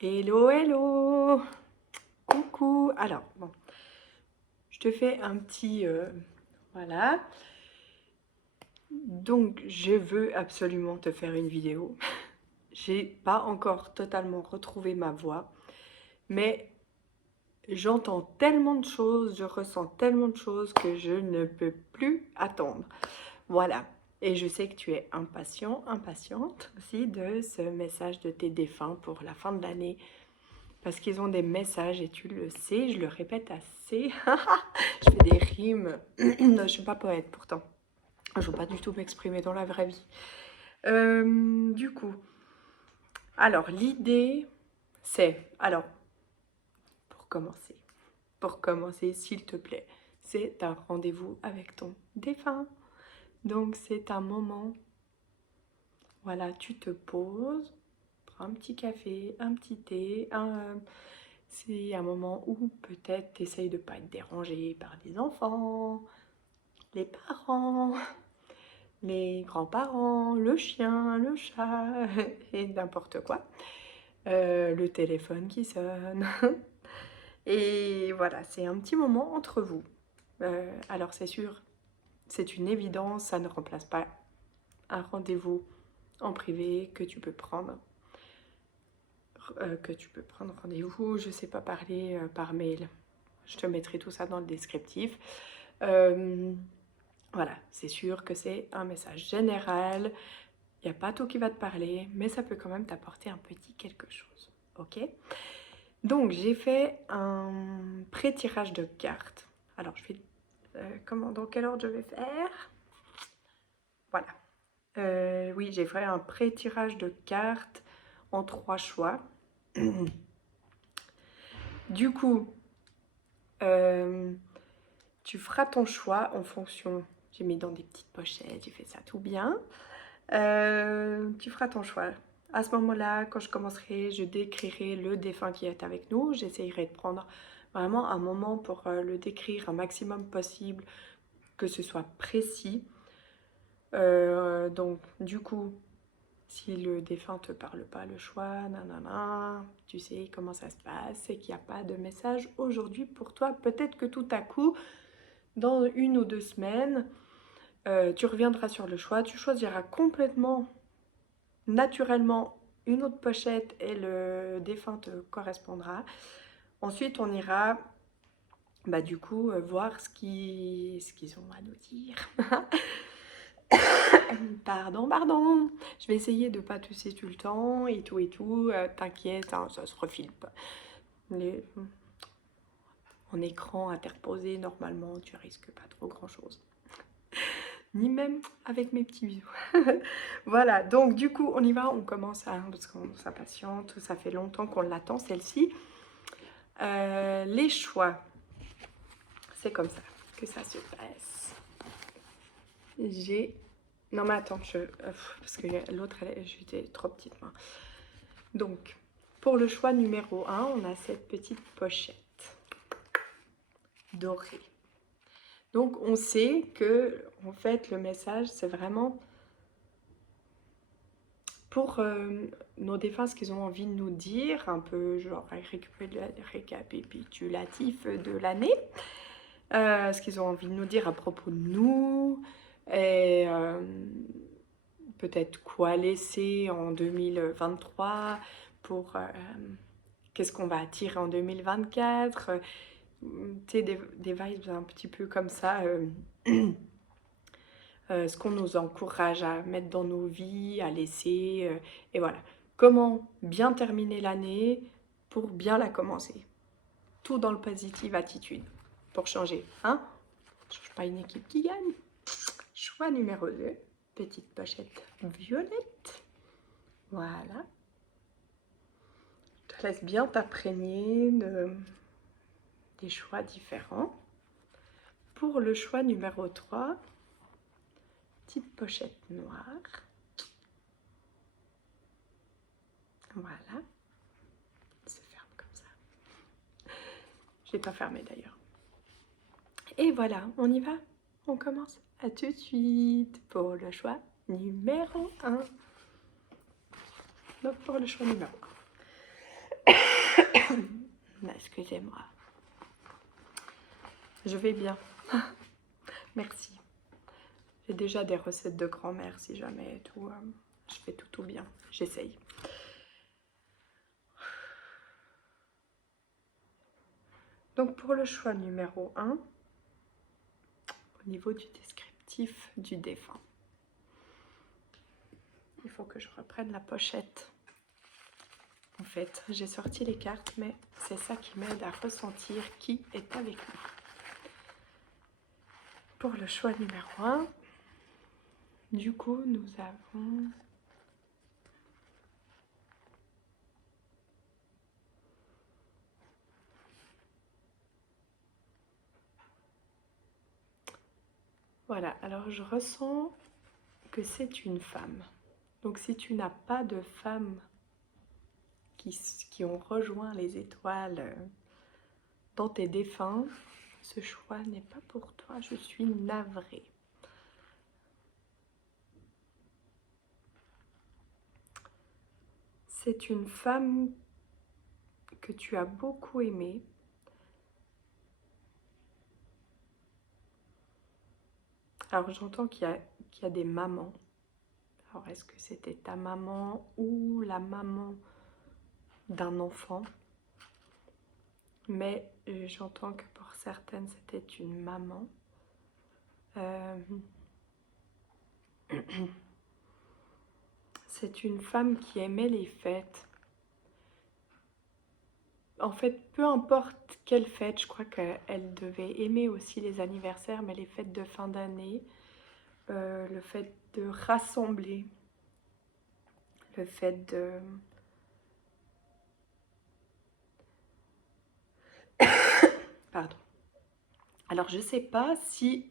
Hello, hello! Coucou! Alors, bon, je te fais un petit... voilà. Donc, je veux absolument te faire une vidéo. J'ai pas encore totalement retrouvé ma voix, mais j'entends tellement de choses, je ressens tellement de choses que je ne peux plus attendre. Voilà. Et je sais que tu es impatient, impatiente aussi de ce message de tes défunts pour la fin de l'année. Parce qu'ils ont des messages et tu le sais, je le répète assez. Je fais des rimes. Je suis pas poète pourtant. Je ne veux pas du tout m'exprimer dans la vraie vie. Du coup, alors l'idée, c'est, alors, pour commencer, s'il te plaît, c'est un rendez-vous avec ton défunt. Donc c'est un moment, voilà, tu te poses, prends un petit café, un petit thé, c'est un moment où peut-être tu essayes de ne pas être dérangé par des enfants, les parents, les grands-parents, le chien, le chat et n'importe quoi. Le téléphone qui sonne. Et voilà, c'est un petit moment entre vous. Alors c'est sûr, c'est une évidence, ça ne remplace pas un rendez-vous en privé que tu peux prendre. Rendez-vous, je sais pas parler par mail. Je te mettrai tout ça dans le descriptif. Voilà, c'est sûr que c'est un message général. Il n'y a pas tout qui va te parler, mais ça peut quand même t'apporter un petit quelque chose. Ok? Donc, j'ai fait un pré-tirage de cartes. Alors, je vais... dans quel ordre je vais faire? Voilà. Oui, j'ai fait un pré-tirage de cartes en 3 choix. Du coup, tu feras ton choix en fonction. J'ai mis dans des petites pochettes, j'ai fait ça tout bien. Tu feras ton choix. À ce moment-là, quand je commencerai, je décrirai le défunt qui est avec nous. J'essayerai de prendre vraiment un moment pour le décrire un maximum possible, que ce soit précis. Donc, du coup, si le défunt te parle pas le choix, nanana, tu sais comment ça se passe, c'est qu'il n'y a pas de message aujourd'hui pour toi. Peut-être que tout à coup, dans 1 ou 2 semaines, tu reviendras sur le choix, tu choisiras complètement naturellement une autre pochette et le défunt te correspondra. Ensuite, on ira du coup voir ce qu'ils ont à nous dire. Pardon. Je vais essayer de pas tousser tout le temps et tout et tout. T'inquiète, hein, ça se refile pas. En écran interposé, normalement, tu risques pas trop grand-chose. Ni même avec mes petits bisous. Voilà, donc du coup, on y va, on commence parce qu'on s'impatiente, ça fait longtemps qu'on l'attend, celle-ci. Les choix, c'est comme ça que ça se passe. J'ai... Non mais attends, parce que l'autre, j'étais trop petite main. Donc, pour le choix numéro 1, on a cette petite pochette dorée. Donc, on sait que, en fait, le message, c'est vraiment pour nos défunts, ce qu'ils ont envie de nous dire, un peu genre récapitulatif de l'année, ce qu'ils ont envie de nous dire à propos de nous, et peut-être quoi laisser en 2023 pour qu'est-ce qu'on va attirer en 2024, tu sais, des vibes un petit peu comme ça. Ce qu'on nous encourage à mettre dans nos vies, à laisser, et voilà. Comment bien terminer l'année pour bien la commencer. Tout dans le positive attitude, pour changer, hein? Je ne change pas une équipe qui gagne. Choix numéro 2, petite pochette violette. Voilà. Je te laisse bien t'imprégner des choix différents. Pour le choix numéro 3, petite pochette noire. Voilà. Elle se ferme comme ça. Je l'ai pas fermé d'ailleurs. Et voilà, on y va. On commence. À tout de suite pour le choix numéro 1. Donc pour le choix numéro Excusez-moi. Je vais bien. Merci. J'ai déjà des recettes de grand-mère si jamais tout. Je fais tout bien. J'essaye. Donc pour le choix numéro 1, au niveau du descriptif du défunt, il faut que je reprenne la pochette. En fait, j'ai sorti les cartes, mais c'est ça qui m'aide à ressentir qui est avec nous. Pour le choix numéro 1, du coup, nous avons... Voilà, alors je ressens que c'est une femme. Donc si tu n'as pas de femmes qui ont rejoint les étoiles dans tes défunts, ce choix n'est pas pour toi, je suis navrée. C'est une femme que tu as beaucoup aimée. Alors j'entends qu'il y a des mamans. Alors est-ce que c'était ta maman ou la maman d'un enfant? Mais j'entends que pour certaines c'était une maman. C'est une femme qui aimait les fêtes. En fait, peu importe quelle fête, je crois qu'elle devait aimer aussi les anniversaires, mais les fêtes de fin d'année, le fait de rassembler, le fait de... Pardon. Alors, je sais pas si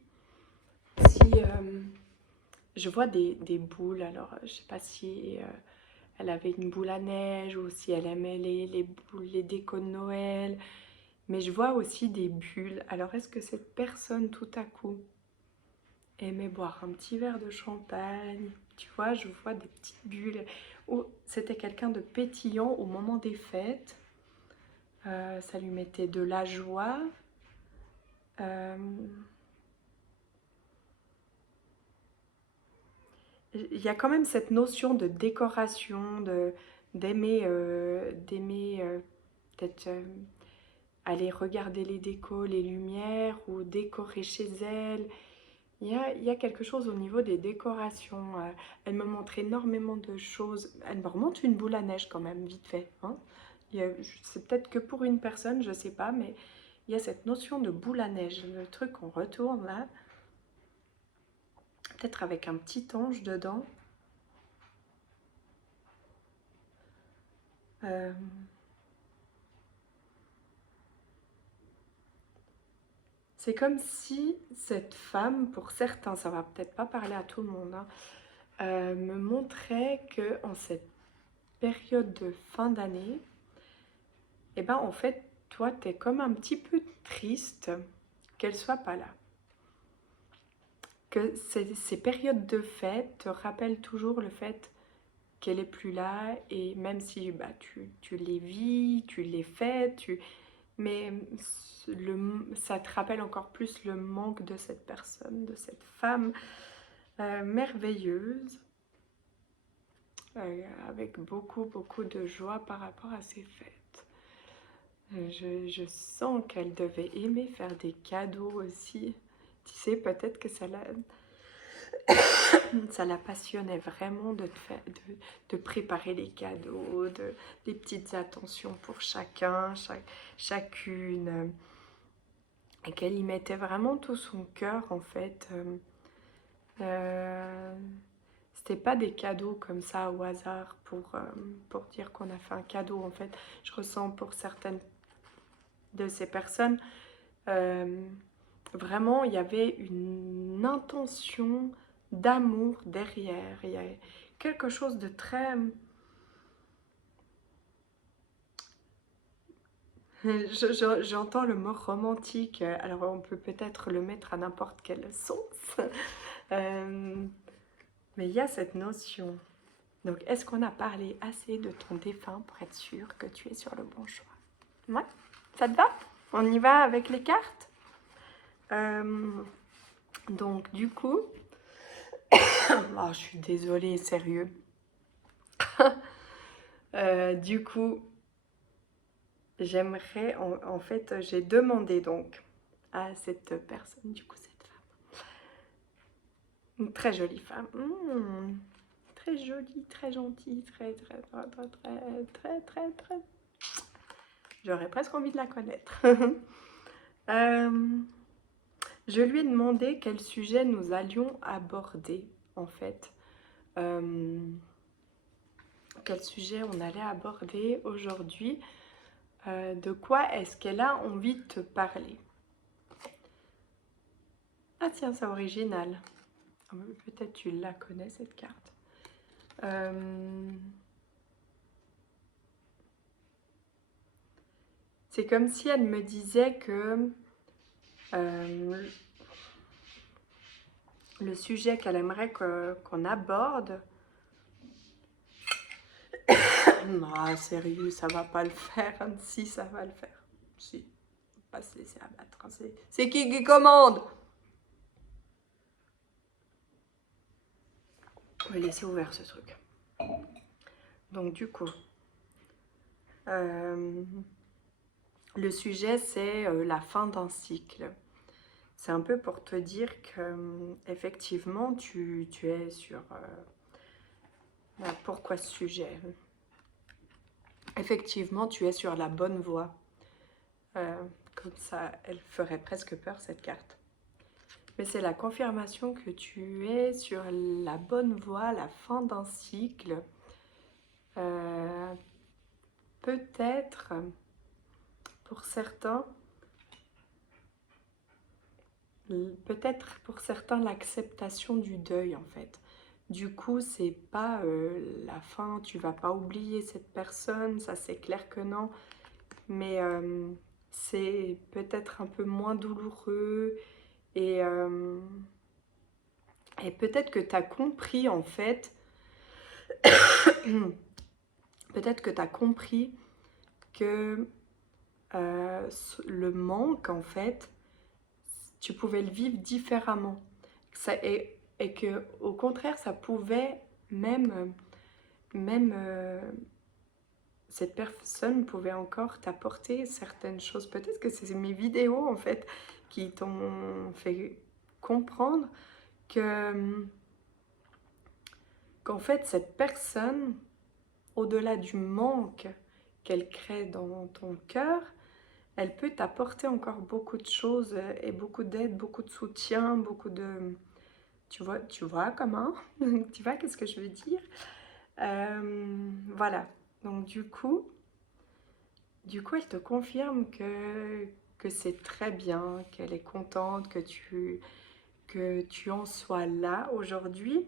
je vois des boules, alors je sais pas si elle avait une boule à neige ou si elle aimait les boules, les décos de Noël, mais je vois aussi des bulles. Alors, est-ce que cette personne, tout à coup, aimait boire un petit verre de champagne? Tu vois, je vois des petites bulles. Ou c'était quelqu'un de pétillant au moment des fêtes. Ça lui mettait de la joie. Il y a quand même cette notion de décoration, d'aimer peut-être aller regarder les décos, les lumières ou décorer chez elle. Il y a quelque chose au niveau des décorations. Elle me montre énormément de choses. Elle me remonte une boule à neige quand même, vite fait. Hein. C'est peut-être que pour une personne, je ne sais pas, mais il y a cette notion de boule à neige. Le truc qu'on retourne là, peut-être avec un petit ange dedans. C'est comme si cette femme, pour certains, ça va peut-être pas parler à tout le monde, hein, me montrait que en cette période de fin d'année, et ben en fait, toi, tu es comme un petit peu triste qu'elle soit pas là. Que ces périodes de fête te rappellent toujours le fait qu'elle est plus là, et même si bah, tu les vis, tu les fêtes, mais ça te rappelle encore plus le manque de cette personne, de cette femme merveilleuse, avec beaucoup de joie par rapport à ces fêtes. Je sens qu'elle devait aimer faire des cadeaux aussi. Tu sais, peut-être que ça la passionnait vraiment de préparer les cadeaux, des petites attentions pour chacune, et qu'elle y mettait vraiment tout son cœur en fait. C'était pas des cadeaux comme ça au hasard pour dire qu'on a fait un cadeau. En fait, je ressens pour certaines de ces personnes, vraiment, il y avait une intention d'amour derrière. Il y a quelque chose de très... J'entends le mot romantique, alors on peut peut-être le mettre à n'importe quelle sauce, mais il y a cette notion. Donc, est-ce qu'on a parlé assez de ton défunt pour être sûr que tu es sur le bon choix? Ouais, ça te va? On y va avec les cartes. Donc du coup, oh, je suis désolée, sérieux. Du coup, j'aimerais, en fait, j'ai demandé donc à cette personne, du coup cette femme, une très jolie femme, très jolie, très gentille, très, j'aurais presque envie de la connaître. Je lui ai demandé quel sujet nous allions aborder, en fait. Quel sujet on allait aborder aujourd'hui. De quoi est-ce qu'elle a envie de te parler? Ah tiens, c'est original. Peut-être tu la connais cette carte. C'est comme si elle me disait que le sujet qu'elle aimerait qu'on aborde... Ah, sérieux, ça va pas le faire. Si, ça va le faire. Si, faut pas se laisser abattre. C'est qui commande? On va laisser ouvert ce truc. Donc du coup, le sujet c'est la fin d'un cycle. C'est un peu pour te dire que effectivement tu es sur... pourquoi ce sujet? Effectivement tu es sur la bonne voie. Comme ça, elle ferait presque peur cette carte. Mais c'est la confirmation que tu es sur la bonne voie, la fin d'un cycle. Peut-être pour certains, l'acceptation du deuil en fait. Du coup, c'est pas la fin, tu vas pas oublier cette personne, ça c'est clair que non. Mais c'est peut-être un peu moins douloureux et peut-être que tu as compris en fait, peut-être que tu as compris que le manque en fait, tu pouvais le vivre différemment. Et que au contraire, ça pouvait même cette personne pouvait encore t'apporter certaines choses. Peut-être que c'est mes vidéos en fait qui t'ont fait comprendre que qu'en fait cette personne, au-delà du manque qu'elle crée dans ton cœur, elle peut t'apporter encore beaucoup de choses et beaucoup d'aide, beaucoup de soutien, beaucoup de... Tu vois comment? Tu vois qu'est-ce que je veux dire? Voilà. Donc du coup, elle te confirme que c'est très bien, qu'elle est contente que tu en sois là aujourd'hui.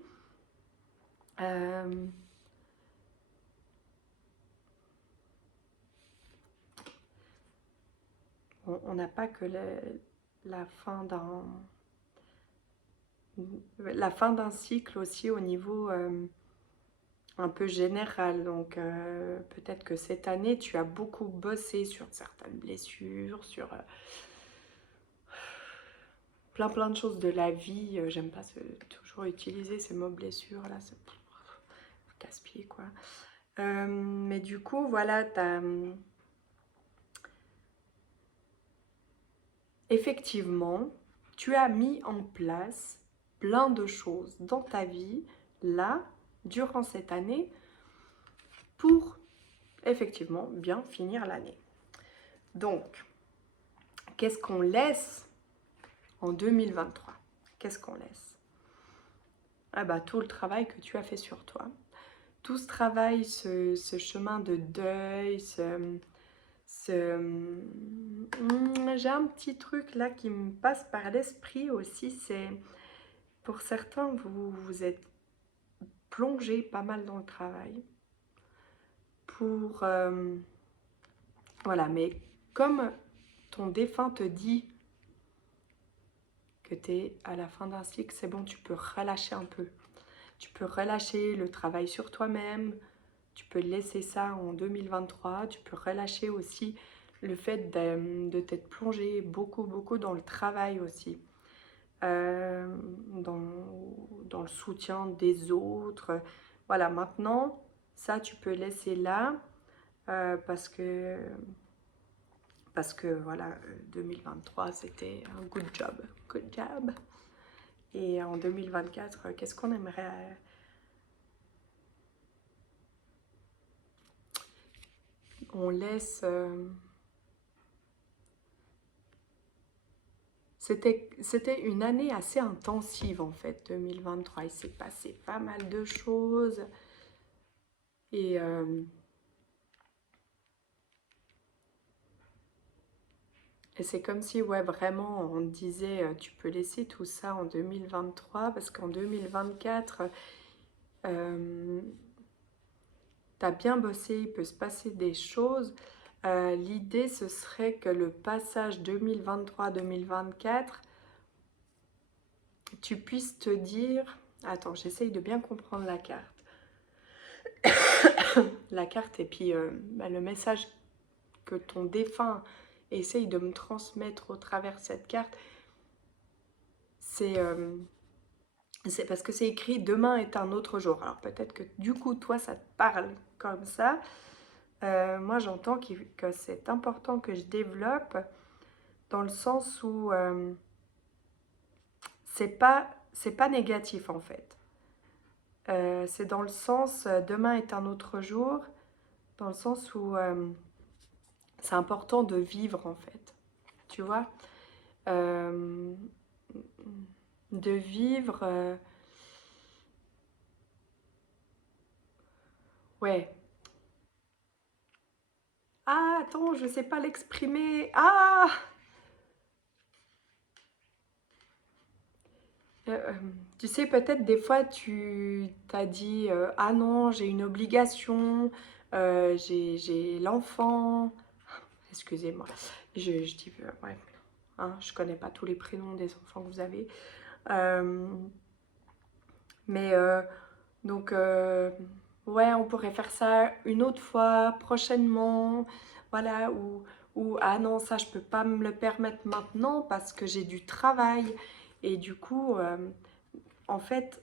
On n'a pas que la fin d'un cycle aussi au niveau un peu général. Donc peut-être que cette année, tu as beaucoup bossé sur certaines blessures, sur plein de choses de la vie. J'aime pas toujours utiliser ces mots blessures, là, c'est casse-pied, quoi. Mais du coup, voilà, effectivement, tu as mis en place plein de choses dans ta vie, là, durant cette année, pour effectivement bien finir l'année. Donc, qu'est-ce qu'on laisse en 2023? Qu'est-ce qu'on laisse? Ah bah, tout le travail que tu as fait sur toi. Tout ce travail, ce chemin de deuil, j'ai un petit truc là qui me passe par l'esprit aussi, c'est pour certains, vous êtes plongé pas mal dans le travail. Voilà, mais comme ton défunt te dit que tu es à la fin d'un cycle, c'est bon, tu peux relâcher un peu. Tu peux relâcher le travail sur toi-même, tu peux laisser ça en 2023, tu peux relâcher aussi le fait de t'être plongé beaucoup dans le travail aussi, dans le soutien des autres. Voilà, maintenant, ça, tu peux laisser là parce que voilà, 2023, c'était un good job. Good job. Et en 2024, qu'est-ce qu'on aimerait on laisse... C'était une année assez intensive en fait, 2023. Il s'est passé pas mal de choses. Et, et c'est comme si, ouais, vraiment, on disait, tu peux laisser tout ça en 2023 parce qu'en 2024, t'as bien bossé, il peut se passer des choses. L'idée, ce serait que le passage 2023-2024, tu puisses te dire... Attends, j'essaye de bien comprendre la carte. La carte et puis le message que ton défunt essaye de me transmettre au travers de cette carte, c'est parce que c'est écrit « Demain est un autre jour ». Alors peut-être que du coup, toi, ça te parle comme ça. Moi, j'entends que c'est important que je développe dans le sens où c'est pas négatif en fait. C'est dans le sens demain est un autre jour, dans le sens où c'est important de vivre en fait, tu vois, de vivre, ouais. Ah, attends, je sais pas l'exprimer. Ah, tu sais, peut-être des fois tu t'as dit ah non, j'ai une obligation, j'ai l'enfant. Excusez-moi, je dis ouais, hein, je connais pas tous les prénoms des enfants que vous avez, Euh, mais donc ouais, on pourrait faire ça une autre fois, prochainement, voilà, ou ah non, ça je peux pas me le permettre maintenant parce que j'ai du travail. Et du coup, en fait,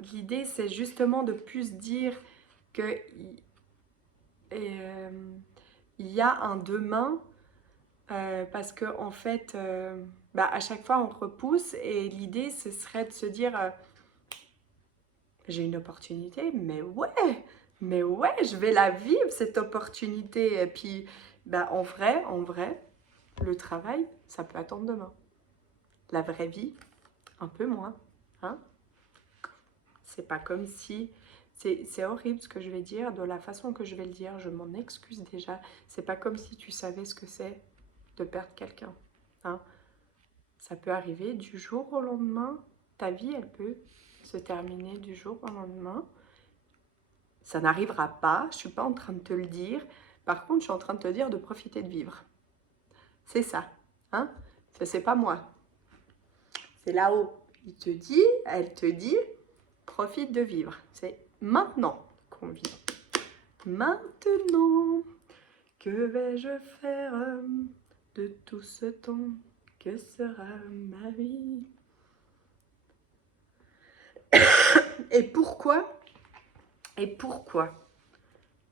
l'idée c'est justement de plus dire que euh, il y a un demain parce que en fait, à chaque fois on repousse et l'idée ce serait de se dire j'ai une opportunité, mais ouais, je vais la vivre cette opportunité. Et puis, en vrai, le travail, ça peut attendre demain. La vraie vie, un peu moins, hein. C'est pas comme si... C'est horrible ce que je vais dire, de la façon que je vais le dire, je m'en excuse déjà. C'est pas comme si tu savais ce que c'est de perdre quelqu'un, hein. Ça peut arriver du jour au lendemain. Ta vie, elle peut se terminer du jour au lendemain. Ça n'arrivera pas, je ne suis pas en train de te le dire. Par contre, je suis en train de te dire de profiter de vivre. C'est ça, hein? Ça, c'est pas moi. C'est là-haut. Elle te dit, profite de vivre. C'est maintenant qu'on vit. Maintenant, que vais-je faire de tout ce temps? Que sera ma vie? Et pourquoi? Et pourquoi?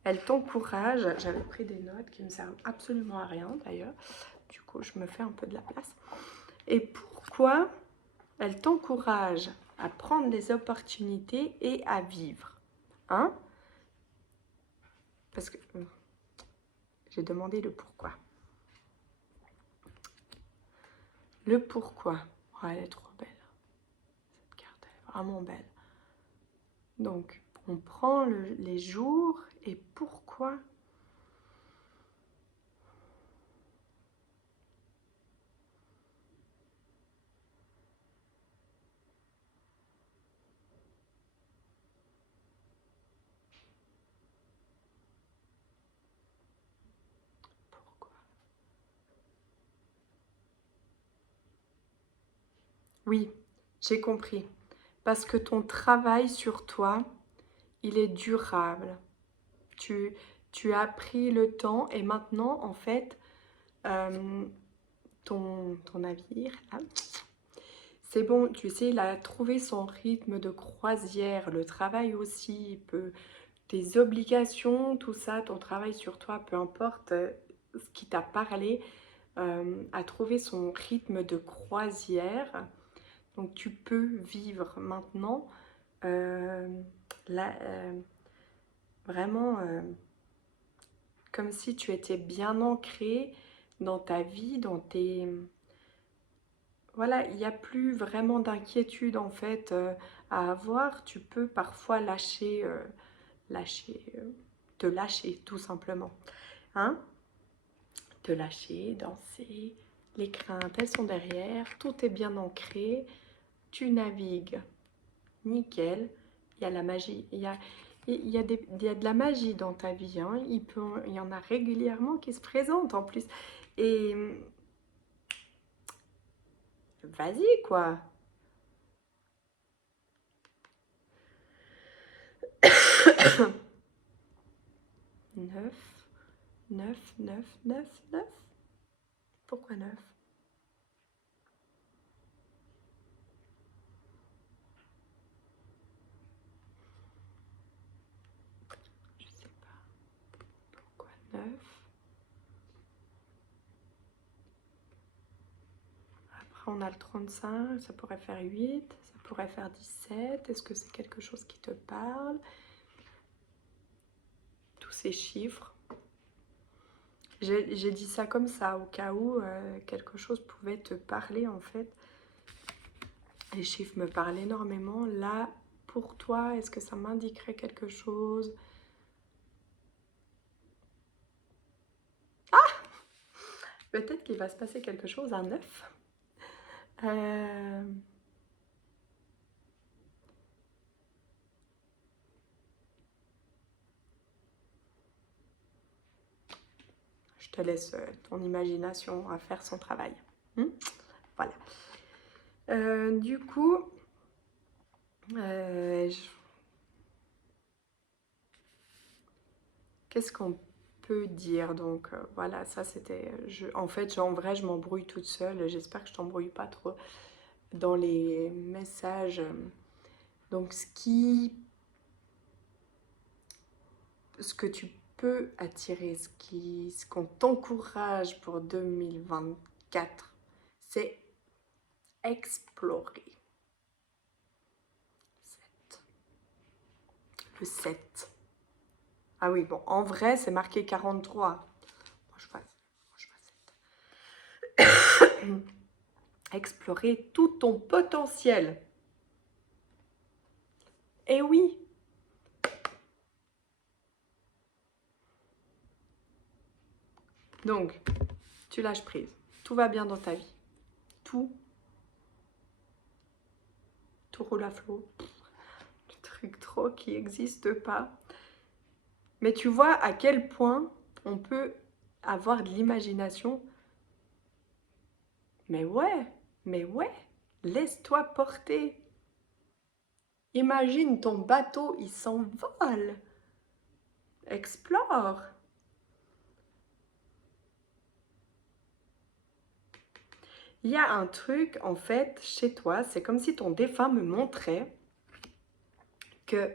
Elle t'encourage. J'avais pris des notes qui ne me servent absolument à rien d'ailleurs. Du coup, je me fais un peu de la place. Et pourquoi elle t'encourage à prendre des opportunités et à vivre, hein? Parce que j'ai demandé le pourquoi. Le pourquoi. Oh, elle est trop belle. Cette carte, elle est vraiment belle. Donc, on prend les jours et pourquoi? Oui, j'ai compris. Parce que ton travail sur toi, il est durable. Tu as pris le temps et maintenant, en fait, ton navire, là. C'est bon, tu sais, il a trouvé son rythme de croisière, le travail aussi, tes obligations, tout ça, ton travail sur toi, peu importe ce qui t'a parlé, a trouvé son rythme de croisière. Donc tu peux vivre maintenant euh, là, vraiment comme si tu étais bien ancré dans ta vie, dans tes... Voilà, il n'y a plus vraiment d'inquiétude en fait à avoir. Tu peux parfois te lâcher tout simplement. Hein? Te lâcher, danser. Les craintes, elles sont derrière. Tout est bien ancré. Tu navigues. Nickel. Il y a la magie. Il y a de la magie dans ta vie. Hein. Il y en a régulièrement qui se présentent en plus. Et vas-y quoi. 9, 9, 9, 9, 9. Pourquoi 9? Je sais pas. Pourquoi 9? Après, on a le 35. Ça pourrait faire 8. Ça pourrait faire 17. Est-ce que c'est quelque chose qui te parle? Tous ces chiffres. J'ai dit ça comme ça, au cas où quelque chose pouvait te parler en fait. Les chiffres me parlent énormément. Là, pour toi, est-ce que ça m'indiquerait quelque chose? Peut-être qu'il va se passer quelque chose à 9. Je te laisse ton imagination à faire son travail. Voilà. Du coup, qu'est-ce qu'on peut dire? Donc voilà, ça c'était... En fait, en vrai, je m'embrouille toute seule. J'espère que je t'embrouille pas trop dans les messages. Donc ce que tu peux attirer, ce qu'on t'encourage pour 2024, c'est explorer. Le 7. Ah oui, bon, en vrai, c'est marqué 43. Moi, je vois 7. Explorer tout ton potentiel. Eh oui. Donc, tu lâches prise. Tout va bien dans ta vie. Tout roule à flot. Le truc trop qui n'existe pas. Mais tu vois à quel point on peut avoir de l'imagination. Mais ouais, laisse-toi porter. Imagine ton bateau, il s'envole. Explore. Il y a un truc, en fait, chez toi, c'est comme si ton défunt me montrait que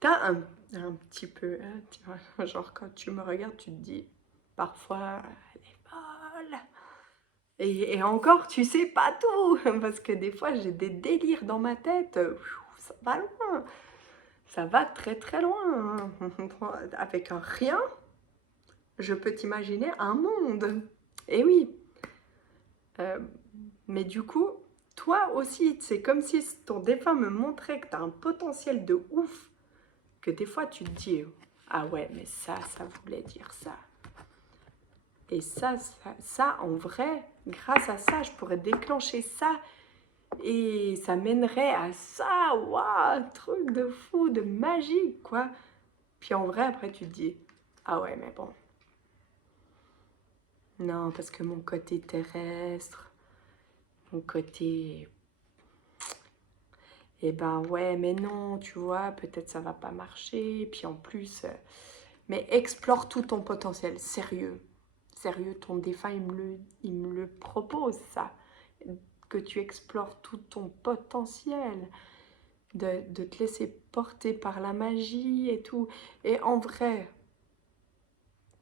tu as un petit peu, hein, tu vois, genre quand tu me regardes, tu te dis, parfois, elle est folle. Et encore, tu sais pas tout, parce que des fois, j'ai des délires dans ma tête. Ça va loin. Ça va très très loin. Avec un rien, je peux t'imaginer un monde. Et oui. Mais du coup, toi aussi, c'est comme si ton défunt me montrait que tu as un potentiel de ouf, que des fois tu te dis, ah ouais, mais ça voulait dire ça. Et ça, en vrai, grâce à ça, je pourrais déclencher ça. Et ça mènerait à ça, waouh, truc de fou, de magique, quoi. Puis en vrai, après, tu te dis, ah ouais, mais bon. Non, parce que mon côté terrestre, mon côté... Eh ben ouais, mais non, tu vois, peut-être ça va pas marcher. Puis en plus... Mais explore tout ton potentiel, sérieux. Sérieux, ton défunt, il me le propose, ça. Que tu explores tout ton potentiel, de te laisser porter par la magie et tout. Et en vrai,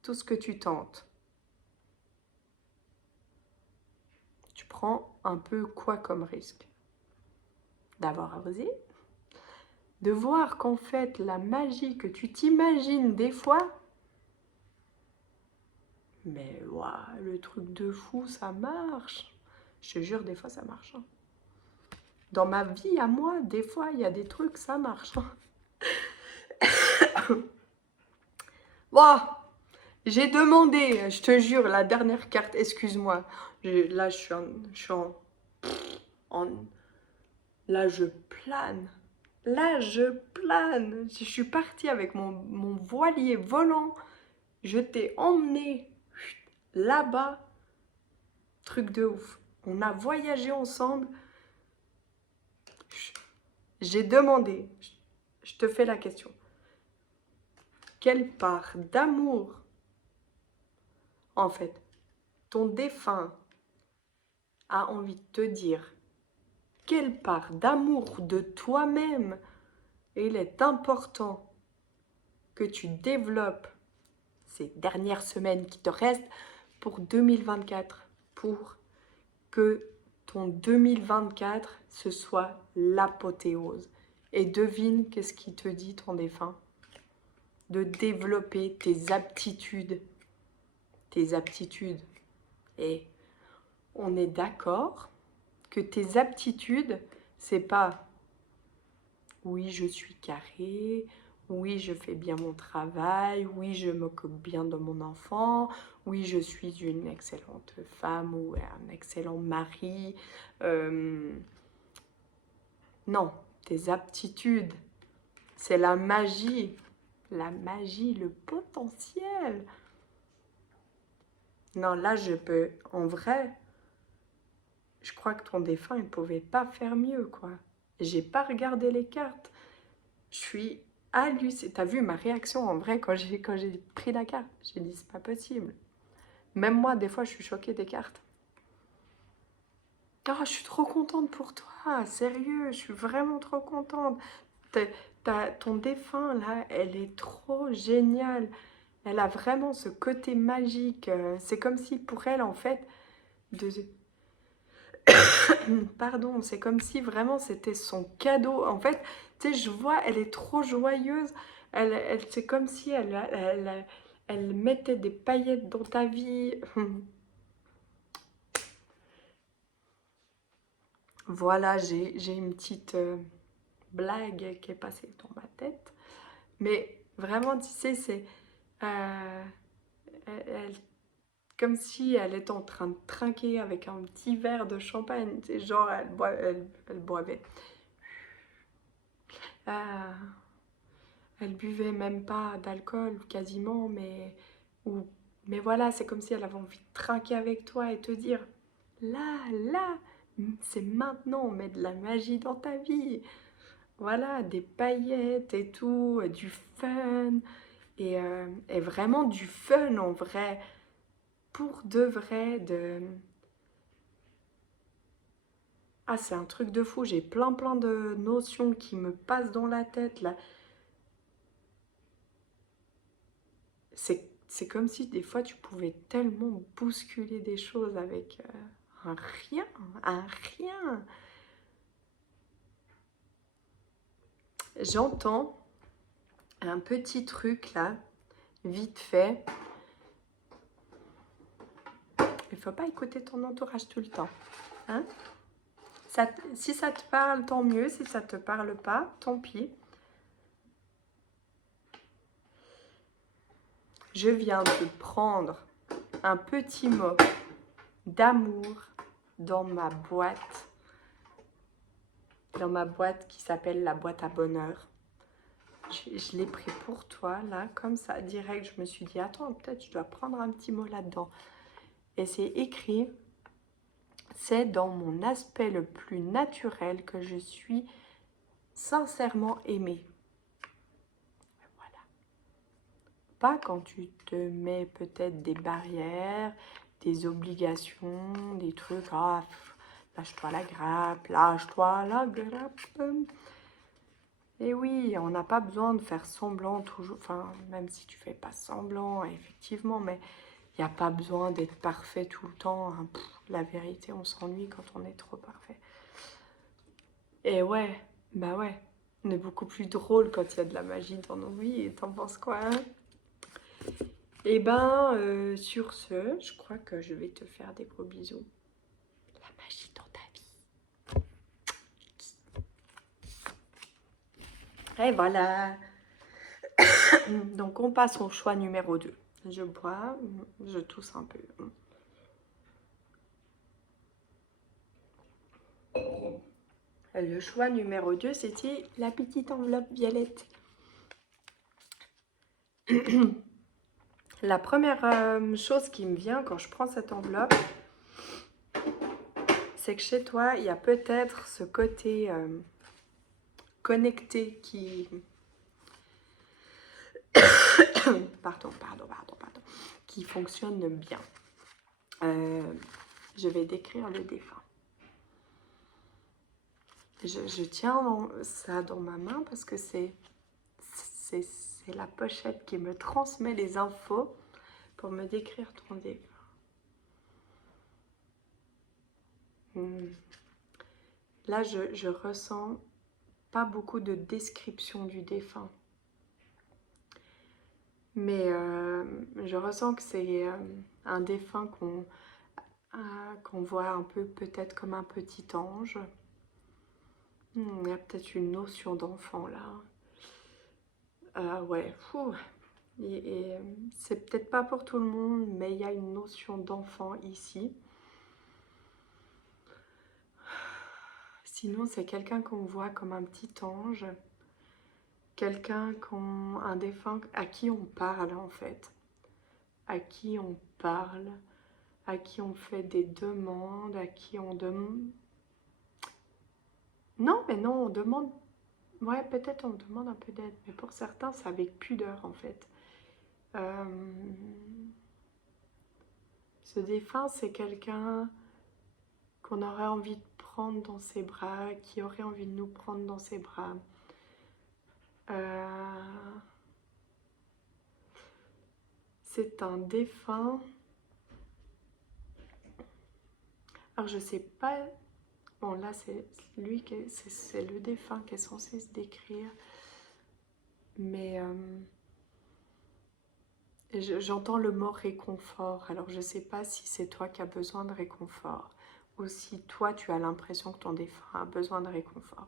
tout ce que tu tentes, tu prends un peu quoi comme risque? D'avoir osé, de voir qu'en fait, la magie que tu t'imagines des fois, mais waouh, le truc de fou, ça marche. Je te jure, des fois, ça marche. Hein. Dans ma vie, à moi, des fois, il y a des trucs, ça marche. Wow, j'ai demandé, je te jure, la dernière carte, excuse-moi. Là, je suis en... Là, je plane. Là, je plane. Je suis partie avec mon voilier volant. Je t'ai emmené là-bas. Truc de ouf. On a voyagé ensemble. J'ai demandé, je te fais la question. Quelle part d'amour, en fait, ton défunt a envie de te dire? Quelle part d'amour de toi-même il est important que tu développes ces dernières semaines qui te restent pour 2024, pour que ton 2024, ce soit l'apothéose. Et devine qu'est-ce qui te dit ton défunt? De développer tes aptitudes. Tes aptitudes. Et on est d'accord que tes aptitudes, c'est pas oui, je suis carré, oui, je fais bien mon travail, oui, je m'occupe bien de mon enfant, oui, je suis une excellente femme ou un excellent mari. Non, tes aptitudes, c'est la magie, le potentiel. Non, là, je peux, en vrai, je crois que ton défunt, il ne pouvait pas faire mieux, quoi. J'ai pas regardé les cartes. Je suis hallucinée. T'as vu ma réaction en vrai quand j'ai pris la carte? J'ai dit, c'est pas possible. Même moi, des fois, je suis choquée des cartes. Oh, je suis trop contente pour toi, sérieux, je suis vraiment trop contente. Ton défunt, là, elle est trop géniale. Elle a vraiment ce côté magique. C'est comme si pour elle, en fait, de... Pardon, c'est comme si vraiment c'était son cadeau. En fait, tu sais, je vois, elle est trop joyeuse. C'est comme si elle mettait des paillettes dans ta vie. Voilà, j'ai une petite blague qui est passée dans ma tête. Mais vraiment, tu sais, c'est comme si elle était en train de trinquer avec un petit verre de champagne. Tu sais, genre, elle boivait. Euh, Elle buvait même pas d'alcool quasiment, ou, mais voilà, c'est comme si elle avait envie de trinquer avec toi et te dire, là, c'est maintenant, on met de la magie dans ta vie. Voilà, des paillettes et tout, du fun, et vraiment du fun en vrai, pour de vrai, Ah, c'est un truc de fou, j'ai plein de notions qui me passent dans la tête là. C'est comme si des fois tu pouvais tellement bousculer des choses avec un rien, un rien. J'entends un petit truc là, vite fait. Il ne faut pas écouter ton entourage tout le temps. Hein? Si ça te parle, tant mieux. Si ça ne te parle pas, tant pis. Je viens de prendre un petit mot d'amour dans ma boîte qui s'appelle la boîte à bonheur. Je l'ai pris pour toi, là, comme ça, direct. Je me suis dit, attends, peut-être je dois prendre un petit mot là-dedans. Et c'est écrit, c'est dans mon aspect le plus naturel que je suis sincèrement aimée. Voilà. pas quand tu te mets peut-être des barrières, des obligations, des trucs, ah, lâche-toi la grappe, lâche-toi la grappe. Et oui, on n'a pas besoin de faire semblant toujours, enfin, même si tu fais pas semblant, effectivement, mais il n'y a pas besoin d'être parfait tout le temps, hein. La vérité, on s'ennuie quand on est trop parfait. Et ouais, bah ouais, on est beaucoup plus drôle quand il y a de la magie dans nos vies, et t'en penses quoi, hein? Et ben, sur ce, je crois que je vais te faire des gros bisous. La magie dans ta vie. Et voilà. Donc, on passe au choix numéro 2. Je bois, je tousse un peu. Le choix numéro 2, c'était la petite enveloppe violette. La première chose qui me vient quand je prends cette enveloppe, c'est que chez toi, il y a peut-être ce côté connecté qui... pardon, qui fonctionne bien. Je vais décrire le défunt. Je tiens ça dans ma main parce que c'est la pochette qui me transmet les infos pour me décrire ton défunt. Là, je ressens pas beaucoup de description du défunt. Mais je ressens que c'est un défunt qu'on voit un peu peut-être comme un petit ange. Il y a peut-être une notion d'enfant là. Ouais, et c'est peut-être pas pour tout le monde, mais il y a une notion d'enfant ici. Sinon, c'est quelqu'un qu'on voit comme un petit ange. Quelqu'un un défunt à qui on parle en fait. À qui on parle, à qui on fait des demandes, à qui on demande... Non, mais non, on demande... Ouais, peut-être on demande un peu d'aide, mais pour certains, c'est avec pudeur en fait. Ce défunt, c'est quelqu'un qu'on aurait envie de prendre dans ses bras, qui aurait envie de nous prendre dans ses bras. C'est un défunt. Alors je sais pas. Bon là c'est lui c'est le défunt qui est censé se décrire. Mais j'entends le mot réconfort. Alors je sais pas si c'est toi qui as besoin de réconfort ou si toi tu as l'impression que ton défunt a besoin de réconfort.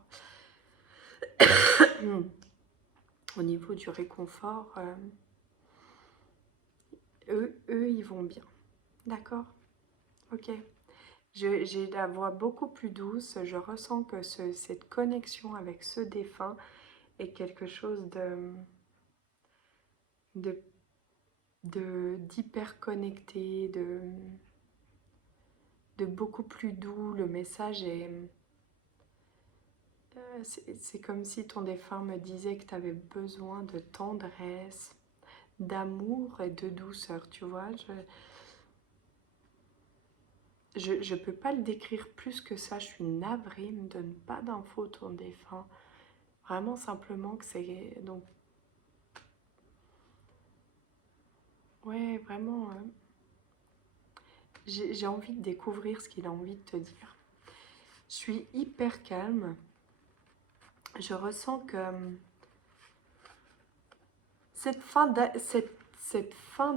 Au niveau du réconfort, eux ils vont bien. D'accord? Ok. J'ai la voix beaucoup plus douce. Je ressens que cette connexion avec ce défunt est quelque chose d'hyper connecté, de beaucoup plus doux. Le message est... c'est comme si ton défunt me disait que tu avais besoin de tendresse, d'amour et de douceur, tu vois. Je peux pas le décrire plus que ça, je suis navrée, il me donne pas d'infos ton défunt. Vraiment simplement que c'est... Donc, ouais, vraiment, j'ai envie de découvrir ce qu'il a envie de te dire. Je suis hyper calme. Je ressens que cette fin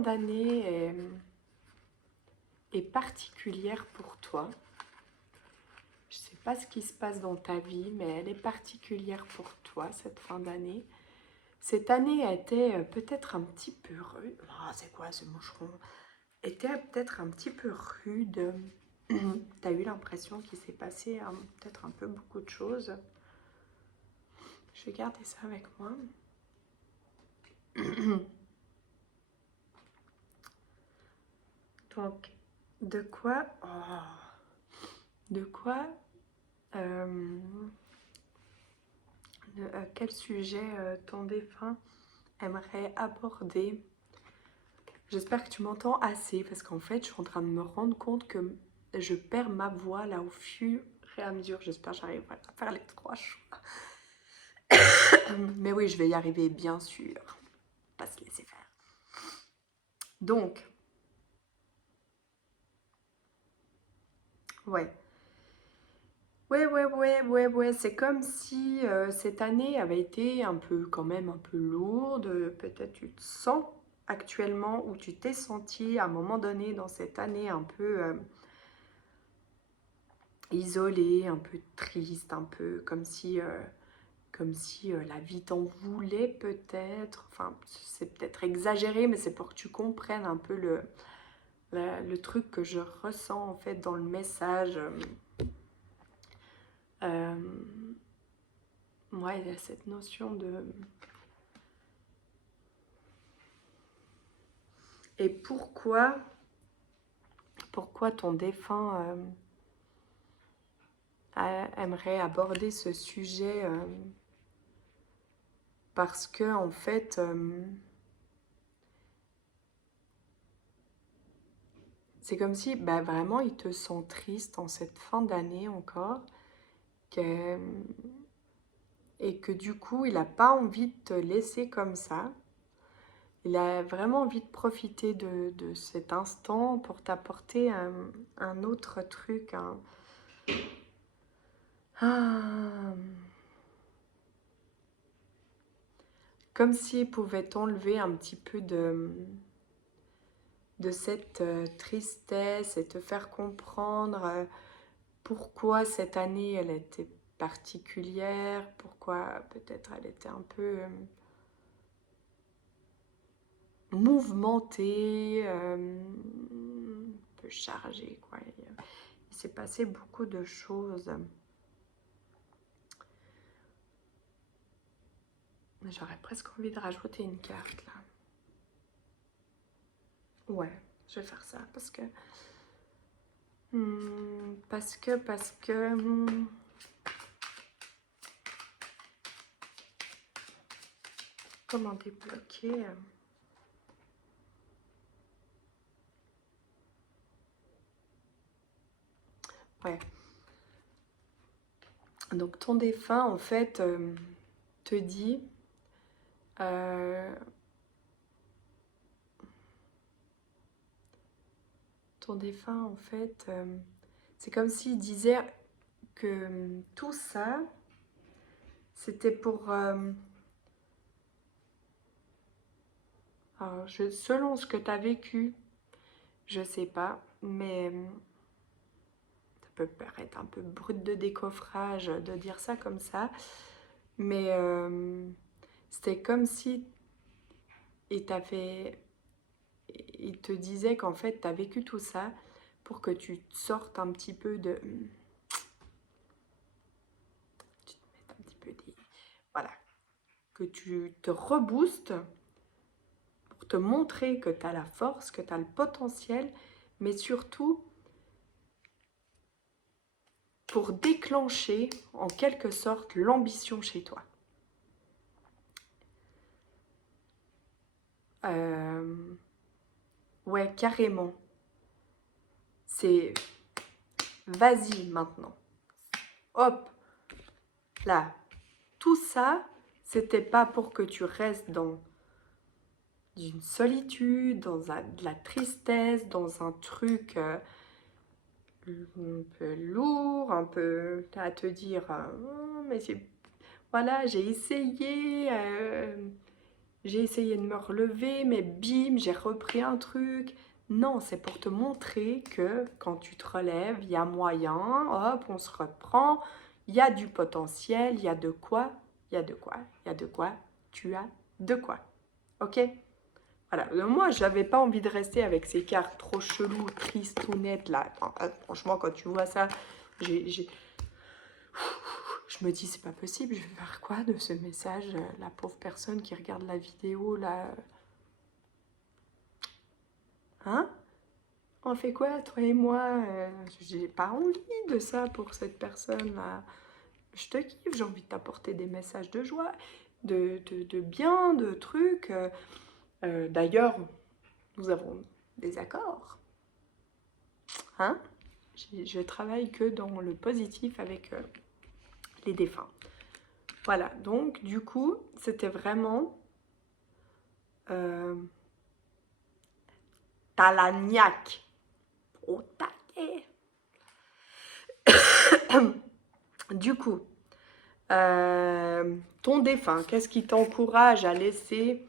d'année est particulière pour toi. Je ne sais pas ce qui se passe dans ta vie, mais elle est particulière pour toi, cette fin d'année. Cette année a été peut-être un petit peu rude. Oh, c'est quoi ce moucheron? Était peut-être un petit peu rude. Tu as eu l'impression qu'il s'est passé peut-être un peu beaucoup de choses. Je vais garder ça avec moi. Donc, de quoi... quel sujet ton défunt aimerait aborder J'espère que tu m'entends assez parce qu'en fait, je suis en train de me rendre compte que je perds ma voix là au fur et à mesure. J'espère que j'arrive à faire les 3 choix. Mais oui, je vais y arriver, bien sûr. Pas se laisser faire. Donc, ouais. Ouais. C'est comme si cette année avait été un peu, quand même, un peu lourde. Peut-être tu te sens actuellement ou tu t'es senti à un moment donné dans cette année un peu isolé, un peu triste, un peu comme si la vie t'en voulait peut-être. Enfin, c'est peut-être exagéré, mais c'est pour que tu comprennes un peu le truc que je ressens en fait dans le message. Euh, ouais, il y a cette notion de... Et pourquoi ton défunt aimerait aborder ce sujet parce que en fait... c'est comme si bah, vraiment il te sent triste en cette fin d'année encore que, et que du coup il n'a pas envie de te laisser comme ça. Il a vraiment envie de profiter de cet instant pour t'apporter un autre truc. Ah, comme s'il pouvait t'enlever un petit peu de cette tristesse et te faire comprendre pourquoi cette année elle était particulière, pourquoi peut-être elle était un peu mouvementée, un peu chargée, quoi. Il s'est passé beaucoup de choses. J'aurais presque envie de rajouter une carte là. Ouais, je vais faire ça parce que comment débloquer ouais. Donc ton défunt en fait te dit ton défunt en fait c'est comme s'il disait que tout ça c'était pour alors, selon ce que tu as vécu, je sais pas, mais ça peut paraître un peu brut de décoffrage de dire ça comme ça, mais c'était comme si il te disait qu'en fait tu as vécu tout ça pour que tu te sortes un petit peu de... Tu te mettes un petit peu des... Voilà, que tu te reboostes pour te montrer que tu as la force, que tu as le potentiel, mais surtout pour déclencher en quelque sorte l'ambition chez toi. Ouais, carrément. C'est vas-y maintenant. Hop, là. Tout ça, c'était pas pour que tu restes dans une solitude, de la tristesse, dans un truc un peu lourd, un peu à te dire oh, mais voilà, j'ai essayé de me relever, mais bim, j'ai repris un truc. Non, c'est pour te montrer que quand tu te relèves, il y a moyen, hop, on se reprend, il y a du potentiel, il y a de quoi, il y a de quoi, il y a de quoi, tu as de quoi. Ok? Voilà, moi j'avais pas envie de rester avec ces cartes trop cheloues, tristes, tout nettes là. Franchement, quand tu vois ça, je me dis c'est pas possible, je vais faire quoi de ce message? La pauvre personne qui regarde la vidéo là. Hein? On fait quoi, toi et moi? J'ai pas envie de ça pour cette personne là. Je te kiffe, j'ai envie de t'apporter des messages de joie, de bien, de trucs. D'ailleurs, nous avons des accords. Hein? Je travaille que dans le positif avec les défunts. Voilà, donc du coup, c'était vraiment Talagnac. Au taquet. Du coup, ton défunt, qu'est-ce qui t'encourage à laisser,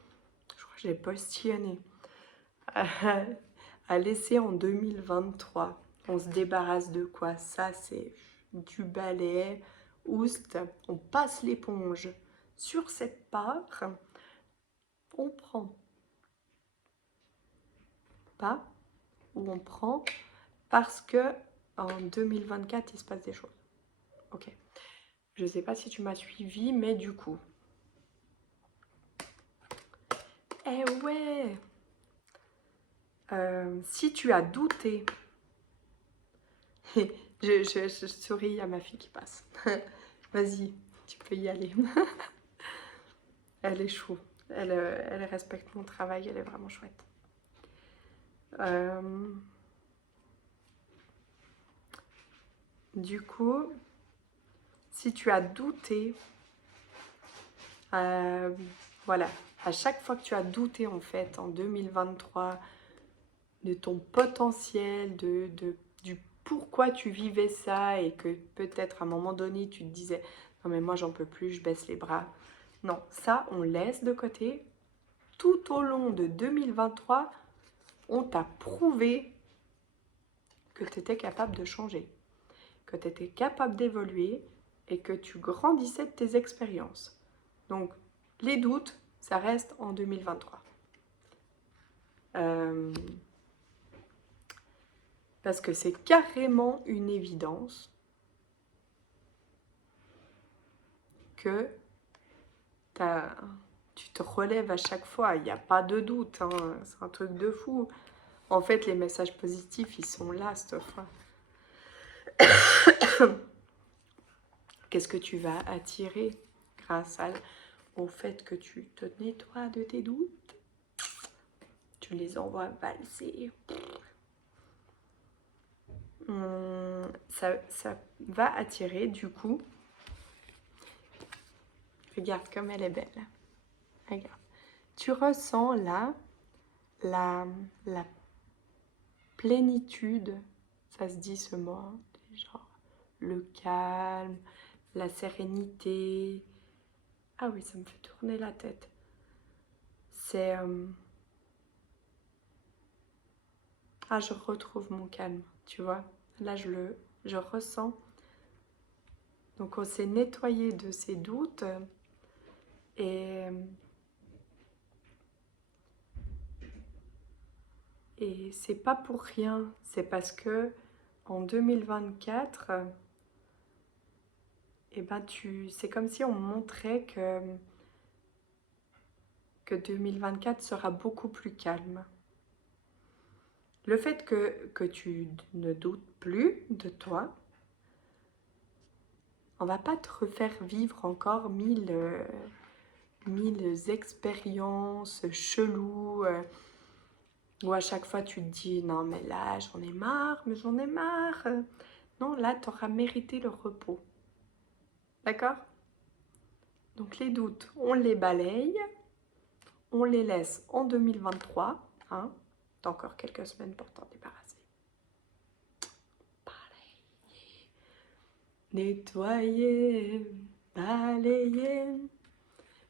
je crois que je l'ai postillonné, à laisser en 2023? On se débarrasse de quoi? Ça, c'est du balai, oust, on passe l'éponge sur cette part, on prend pas, ou on prend parce que en 2024, il se passe des choses. Ok. Je sais pas si tu m'as suivi, mais du coup. Eh ouais! Si tu as douté, je souris à ma fille qui passe. Vas-y, tu peux y aller. Elle est chou. Elle respecte mon travail, elle est vraiment chouette. Du coup, si tu as douté, voilà, à chaque fois que tu as douté en fait en 2023 de ton potentiel, du pourquoi tu vivais ça et que peut-être à un moment donné tu te disais non mais moi j'en peux plus, je baisse les bras. Non, ça on laisse de côté. Tout au long de 2023, on t'a prouvé que tu étais capable de changer, que tu étais capable d'évoluer et que tu grandissais de tes expériences. Donc les doutes, ça reste en 2023. Parce que c'est carrément une évidence que tu te relèves à chaque fois, il n'y a pas de doute, hein, c'est un truc de fou. En fait, les messages positifs, ils sont là, Steph. Qu'est-ce que tu vas attirer grâce au fait que tu te nettoies de tes doutes? Tu les envoies valser. Ça va attirer, du coup. Regarde comme elle est belle. Regarde. Tu ressens là la plénitude, ça se dit ce mot, hein, genre le calme, la sérénité. Ah oui, ça me fait tourner la tête. C'est... Ah, je retrouve mon calme, tu vois. Là, je ressens. Donc, on s'est nettoyé de ses doutes et c'est pas pour rien. C'est parce que en 2024, eh ben c'est comme si on montrait que 2024 sera beaucoup plus calme. Le fait que tu ne doutes plus de toi, on va pas te refaire vivre encore mille expériences cheloues où à chaque fois tu te dis non mais là j'en ai marre, mais j'en ai marre. Non, là tu auras mérité le repos. D'accord? Donc les doutes, on les balaye, on les laisse en 2023. Hein? T'as encore quelques semaines pour t'en débarrasser. Nettoyer, balayer.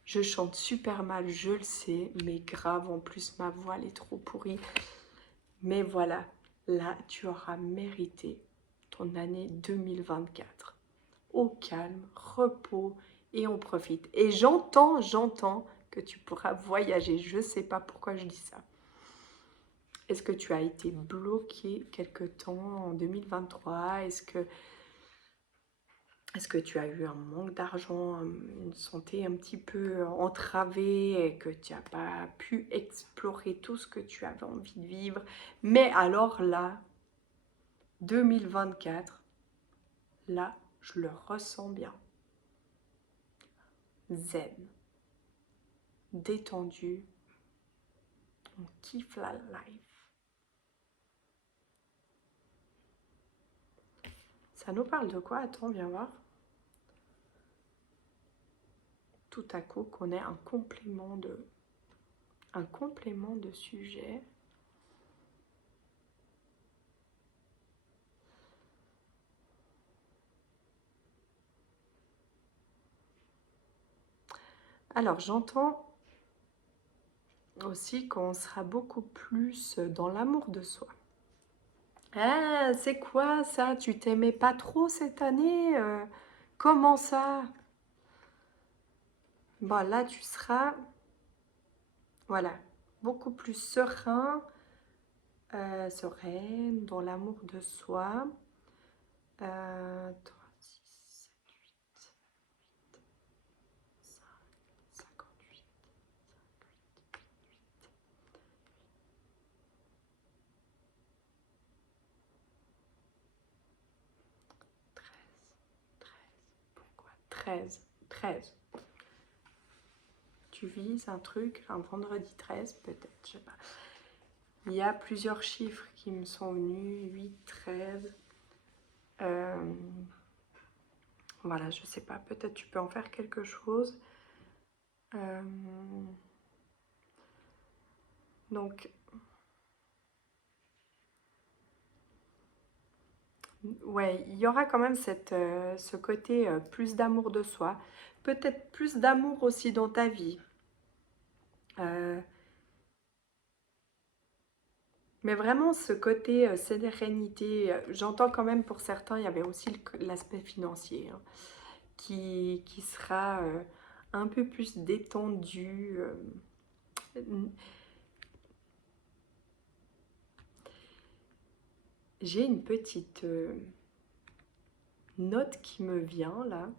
Je chante super mal, je le sais, mais grave, en plus ma voix elle est trop pourrie. Mais voilà, là tu auras mérité ton année 2024. Au calme, repos et on profite. Et j'entends que tu pourras voyager. Je ne sais pas pourquoi je dis ça. Est-ce que tu as été bloqué quelque temps en 2023? Est-ce que tu as eu un manque d'argent, une santé un petit peu entravée et que tu n'as pas pu explorer tout ce que tu avais envie de vivre? Mais alors là, 2024, là, je le ressens bien. Zen, détendu, On kiffe la life. Ça nous parle de quoi? Attends, viens voir. Tout à coup qu'on ait un complément de sujet. Alors, j'entends aussi qu'on sera beaucoup plus dans l'amour de soi. Ah, c'est quoi ça? Tu t'aimais pas trop cette année? Comment ça? Bon, là, tu seras, voilà, beaucoup plus serein, sereine, dans l'amour de soi. 3, 6, 7, 8, 5, 58, 13. Pourquoi 13? 13. Tu vises un truc, un vendredi 13, peut-être, je sais pas. Il y a plusieurs chiffres qui me sont venus, 8, 13. Voilà, je sais pas, peut-être tu peux en faire quelque chose. Donc, ouais, il y aura quand même ce côté plus d'amour de soi. Peut-être plus d'amour aussi dans ta vie. Mais vraiment ce côté sérénité, j'entends quand même pour certains, il y avait aussi l'aspect financier hein, qui sera un peu plus détendu. J'ai une petite note qui me vient là.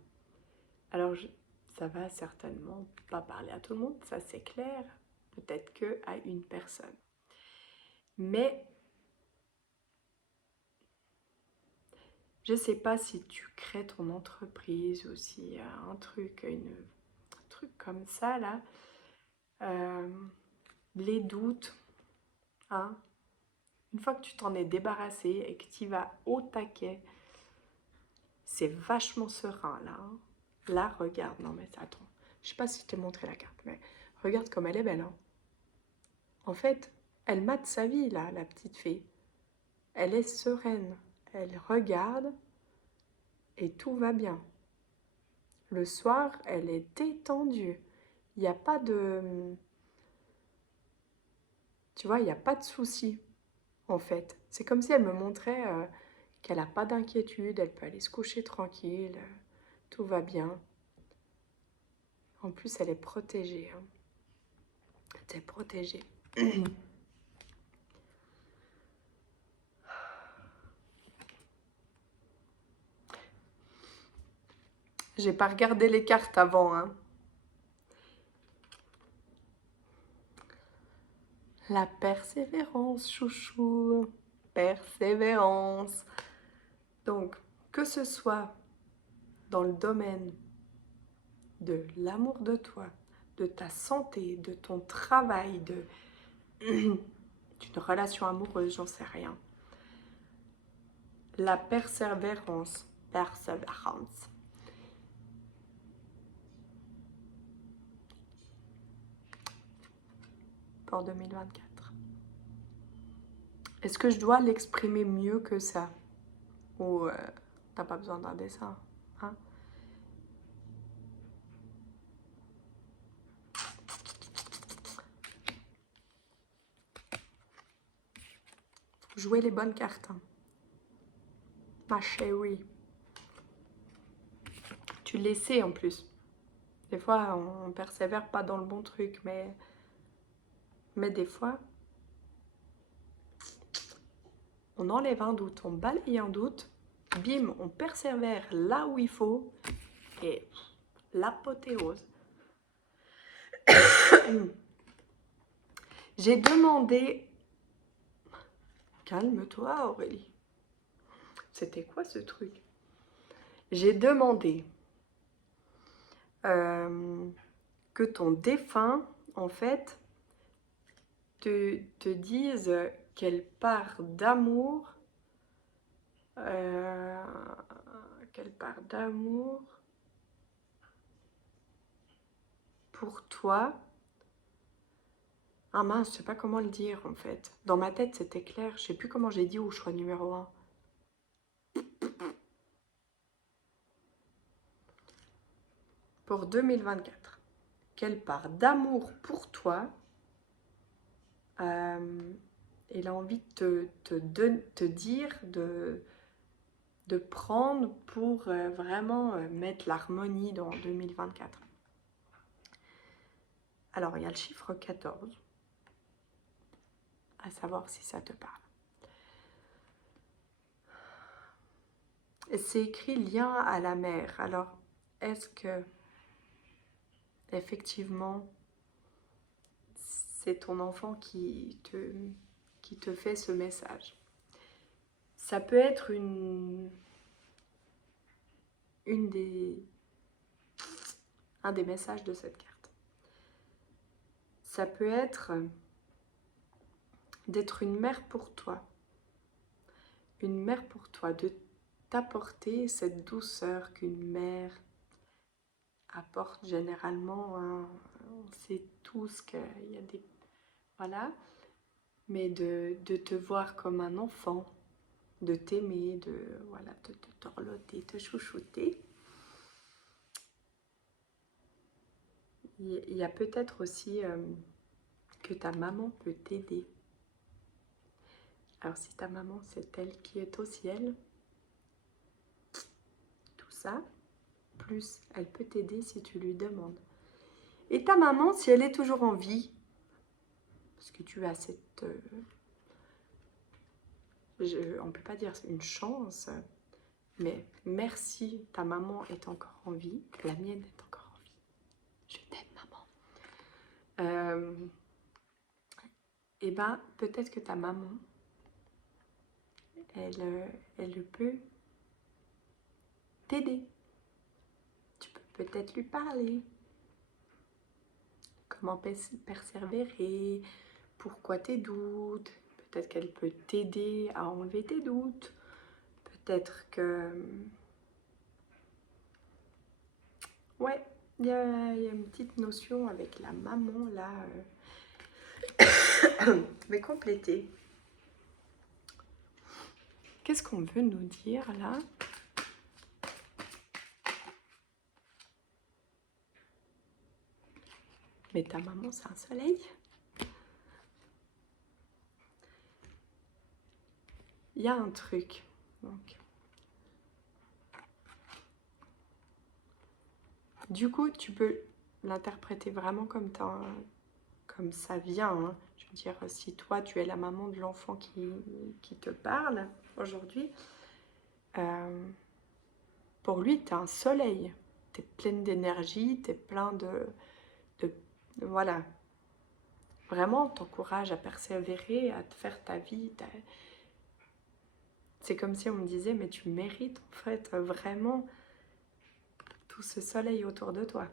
Alors ça va certainement pas parler à tout le monde, ça c'est clair. Peut-être que à une personne. Mais je sais pas si tu crées ton entreprise ou s'il y a un truc, un truc comme ça là. Les doutes, hein, une fois que tu t'en es débarrassé et que tu vas au taquet, c'est vachement serein là. Hein. Là, regarde, non mais attends, je sais pas si je t'ai montré la carte, mais regarde comme elle est belle. Hein. En fait, elle mate sa vie là, la petite fille. Elle est sereine, elle regarde et tout va bien. Le soir, elle est détendue. Il n'y a pas de... Tu vois, il n'y a pas de souci, en fait. C'est comme si elle me montrait qu'elle n'a pas d'inquiétude, elle peut aller se coucher tranquille, tout va bien. En plus, elle est protégée. Hein. Elle est protégée. J'ai pas regardé les cartes avant. Hein. La persévérance, chouchou. Persévérance. Donc, que ce soit dans le domaine de l'amour de toi, de ta santé, de ton travail, d'une relation amoureuse, j'en sais rien. La persévérance, pour 2024. Est-ce que je dois l'exprimer mieux que ça? Ou t'as pas besoin d'un dessin hein? Jouer les bonnes cartes. Hein. Ma chérie. Tu le sais en plus. Des fois, on persévère pas dans le bon truc, mais des fois, on enlève un doute, on balaye un doute, bim, on persévère là où il faut, et l'apothéose. J'ai demandé... Calme-toi Aurélie. C'était quoi ce truc? J'ai demandé que ton défunt, en fait, te dise quelle part d'amour, quelle part d'amour pour toi. Ah mince, je sais pas comment le dire en fait. Dans ma tête c'était clair, je sais plus comment j'ai dit au choix numéro 1. Pour 2024, quelle part d'amour pour toi il a envie de te dire, de prendre pour vraiment mettre l'harmonie dans 2024. Alors, il y a le chiffre 14, à savoir si ça te parle. C'est écrit lien à la mer. Alors, est-ce que, effectivement, c'est ton enfant qui te fait ce message? Ça peut être un des messages de cette carte. Ça peut être d'être une mère pour toi. Une mère pour toi, de t'apporter cette douceur qu'une mère apporte généralement. Hein. On sait tous qu'il y a des... Voilà. Mais de te voir comme un enfant, de t'aimer, de te torloter, te chouchouter. Il y a peut-être aussi que ta maman peut t'aider. Alors si ta maman c'est elle qui est au ciel, tout ça, plus elle peut t'aider si tu lui demandes. Et ta maman, si elle est toujours en vie, parce que tu as cette... on ne peut pas dire une chance, mais merci, ta maman est encore en vie, la mienne est encore en vie. Je t'aime, maman. Et ben, peut-être que ta maman, elle peut t'aider. Tu peux peut-être lui parler. Comment persévérer, pourquoi tes doutes. Peut-être qu'elle peut t'aider à enlever tes doutes. Peut-être que... Ouais, il y a une petite notion avec la maman là. Je vais compléter. Qu'est-ce qu'on veut nous dire là? Mais ta maman, c'est un soleil. Il y a un truc. Donc. Du coup, tu peux l'interpréter vraiment comme ça vient. Hein. Je veux dire, si toi, tu es la maman de l'enfant qui te parle aujourd'hui, pour lui, tu es un soleil. Tu es pleine d'énergie, tu es plein de... Voilà. Vraiment, on t'encourage à persévérer, à te faire ta vie. C'est comme si on me disait, mais tu mérites en fait vraiment tout ce soleil autour de toi.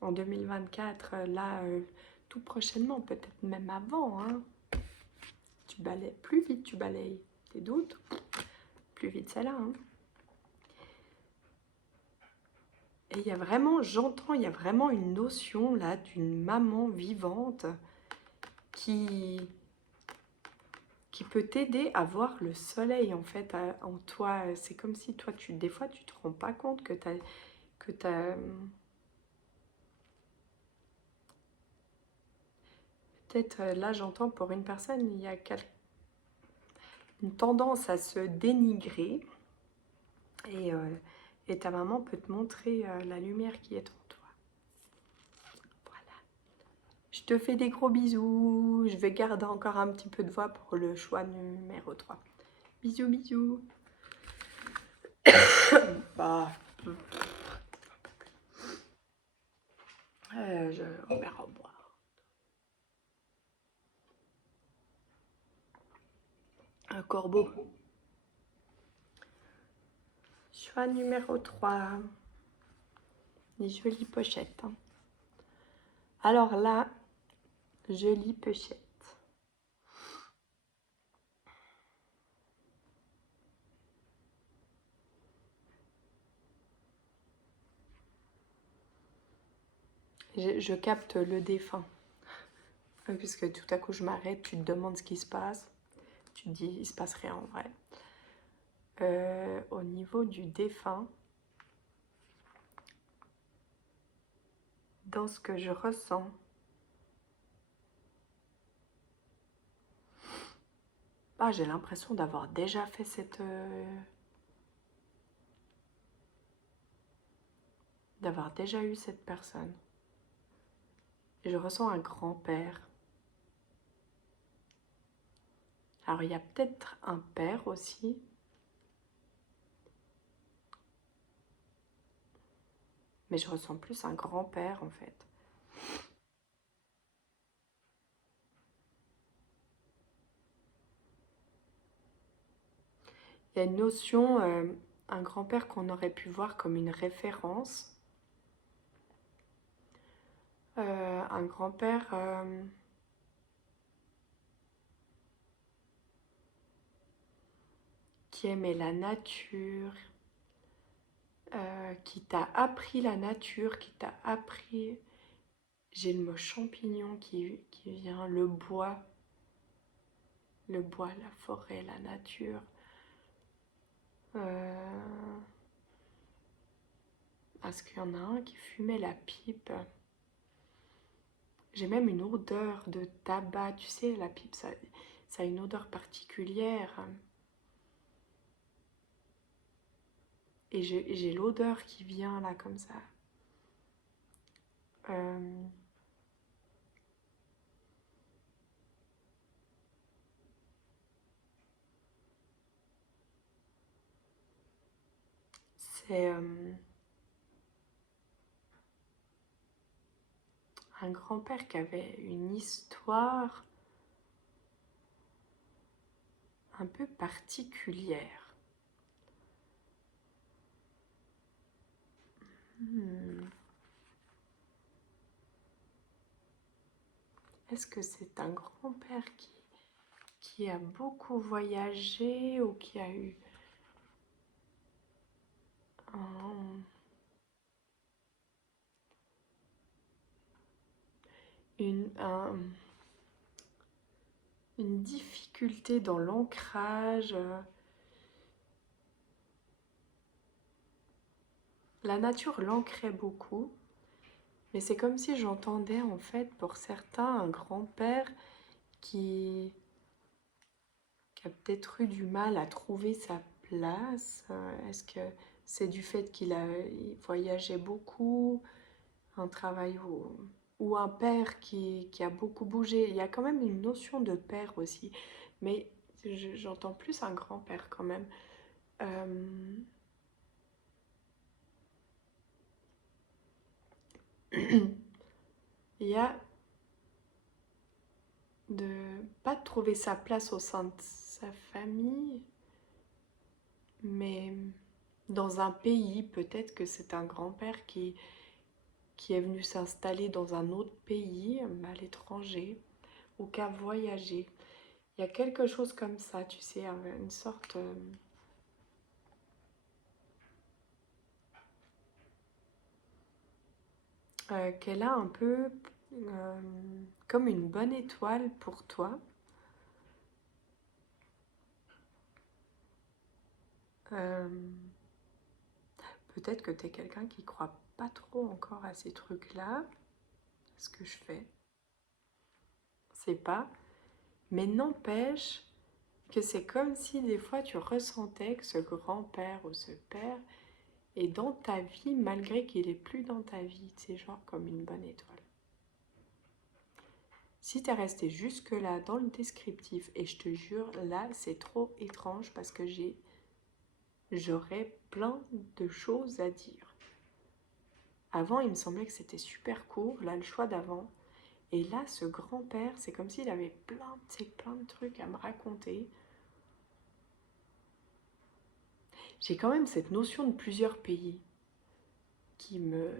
En 2024, là, tout prochainement, peut-être même avant, hein, tu balayes, plus vite tu balayes tes doutes, plus vite c'est là. Hein. Et il y a vraiment, j'entends, il y a vraiment une notion là d'une maman vivante qui peut t'aider à voir le soleil en fait en toi. C'est comme si toi, des fois, tu te rends pas compte que tu as peut-être là, j'entends pour une personne, il y a une tendance à se dénigrer et ta maman peut te montrer la lumière qui est en toi. Voilà. Je te fais des gros bisous. Je vais garder encore un petit peu de voix pour le choix numéro 3. Bisous, bisous. Bah, on verra boire. Un corbeau. Choix numéro 3. Des jolies pochettes. Hein. Alors là, jolie pochette. Je capte le défunt. Puisque tout à coup je m'arrête, tu te demandes ce qui se passe. Tu te dis, il se passe rien en vrai. Au niveau du défunt, dans ce que je ressens, j'ai l'impression d'avoir déjà fait d'avoir déjà eu cette personne. Et je ressens un grand-père. Alors il y a peut-être un père aussi. Mais je ressens plus un grand-père en fait. Il y a une notion, un grand-père qu'on aurait pu voir comme une référence. Un grand-père qui aimait la nature, qui t'a appris la nature, qui t'a appris... J'ai le mot champignon qui vient, le bois, la forêt, la nature. Est-ce qu'il y en a un qui fumait la pipe? J'ai même une odeur de tabac, tu sais, la pipe, ça a une odeur particulière. Et j'ai l'odeur qui vient là, comme ça. C'est un grand-père qui avait une histoire un peu particulière. Est-ce que c'est un grand-père qui a beaucoup voyagé ou qui a eu une difficulté dans l'ancrage? La nature l'ancrait beaucoup, mais c'est comme si j'entendais en fait pour certains un grand-père qui a peut-être eu du mal à trouver sa place. Est-ce que c'est du fait qu'il voyageait beaucoup, un travail ou un père qui a beaucoup bougé? Il y a quand même une notion de père aussi, mais j'entends plus un grand-père quand même. Il y a de pas trouver sa place au sein de sa famille, mais dans un pays, peut-être que c'est un grand-père qui est venu s'installer dans un autre pays, à l'étranger, ou qui a voyagé. Il y a quelque chose comme ça, tu sais, une sorte... qu'elle a un peu comme une bonne étoile pour toi. Peut-être que tu es quelqu'un qui croit pas trop encore à ces trucs-là. Ce que je fais, c'est pas. Mais n'empêche que c'est comme si des fois tu ressentais que ce grand-père ou ce père est dans ta vie malgré qu'il est plus dans ta vie. C'est genre comme une bonne étoile. Si tu es resté jusque-là dans le descriptif, et je te jure, là c'est trop étrange parce que j'aurais plein de choses à dire. Avant, il me semblait que c'était super court, là le choix d'avant. Et là, ce grand-père, c'est comme s'il avait plein de trucs à me raconter. J'ai quand même cette notion de plusieurs pays qui me...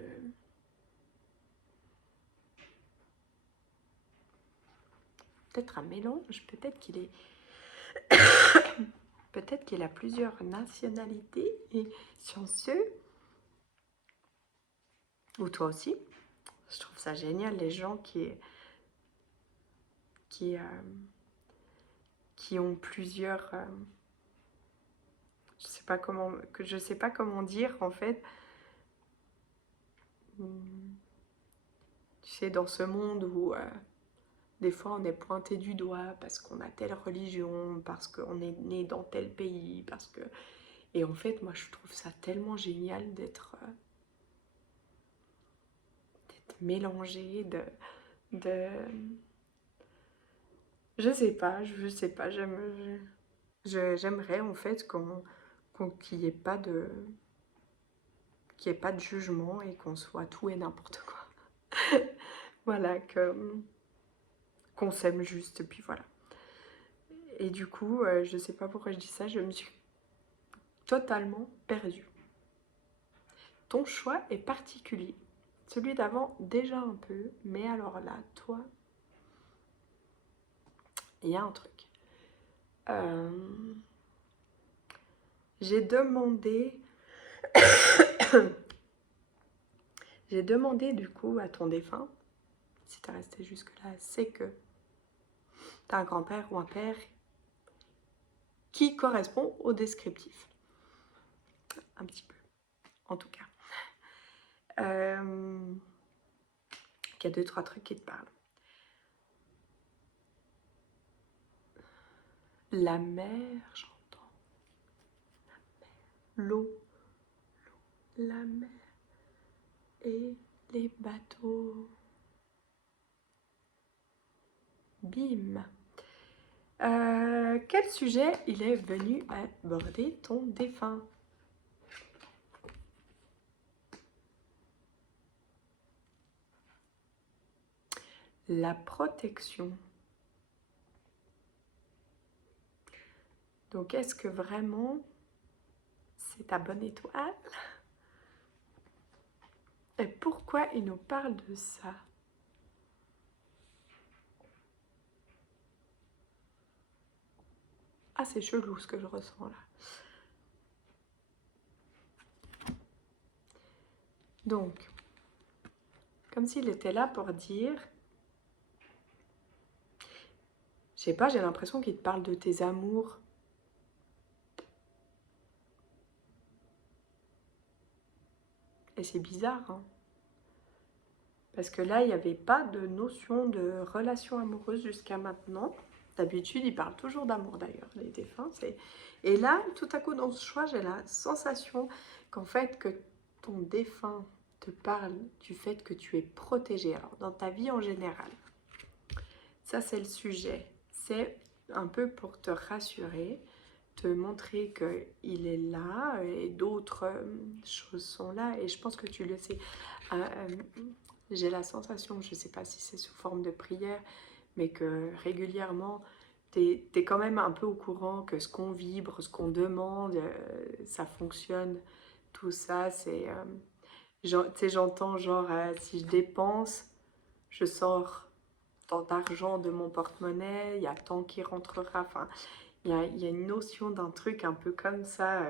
Peut-être un mélange, peut-être qu'il est... peut-être qu'il a plusieurs nationalités et chanceux. Ou toi aussi. Je trouve ça génial, les gens qui, qui ont plusieurs... je sais pas comment dire en fait. Tu sais, dans ce monde où des fois on est pointé du doigt parce qu'on a telle religion, parce qu'on est né dans tel pays, parce que... Et en fait, moi je trouve ça tellement génial d'être mélangé, de... Je sais pas, j'aimerais en fait qu'il n'y ait pas de... qu'il n'y ait pas de jugement et qu'on soit tout et n'importe quoi. Voilà, qu'on s'aime juste, et puis voilà. Et du coup, je sais pas pourquoi je dis ça, je me suis totalement perdue. Ton choix est particulier. Celui d'avant, déjà un peu, mais alors là, toi, il y a un truc. J'ai demandé... J'ai demandé du coup à ton défunt, si t'es resté jusque-là, c'est que t'as un grand-père ou un père qui correspond au descriptif. Un petit peu, en tout cas. Il y a 2-3 trucs qui te parlent. La mer, j'entends. L'eau, la mer et les bateaux. Bim. Quel sujet il est venu aborder ton défunt? La protection. Donc, est-ce que vraiment c'est ta bonne étoile? Et pourquoi il nous parle de ça? Ah, c'est chelou ce que je ressens là. Donc, comme s'il était là pour dire... Je sais pas, j'ai l'impression qu'il te parle de tes amours. Et c'est bizarre, hein? Parce que là, il n'y avait pas de notion de relation amoureuse jusqu'à maintenant. D'habitude, ils parlent toujours d'amour d'ailleurs, les défunts. Et là, tout à coup, dans ce choix, j'ai la sensation qu'en fait, que ton défunt te parle du fait que tu es protégé. Alors, dans ta vie en général, ça c'est le sujet. C'est un peu pour te rassurer, te montrer qu'il est là et d'autres choses sont là. Et je pense que tu le sais. J'ai la sensation, je ne sais pas si c'est sous forme de prière, mais que régulièrement, tu es quand même un peu au courant que ce qu'on vibre, ce qu'on demande, ça fonctionne. Tout ça, c'est... tu sais, j'entends genre, si je dépense, je sors tant d'argent de mon porte-monnaie, il y a tant qui rentrera. Enfin, il y a une notion d'un truc un peu comme ça.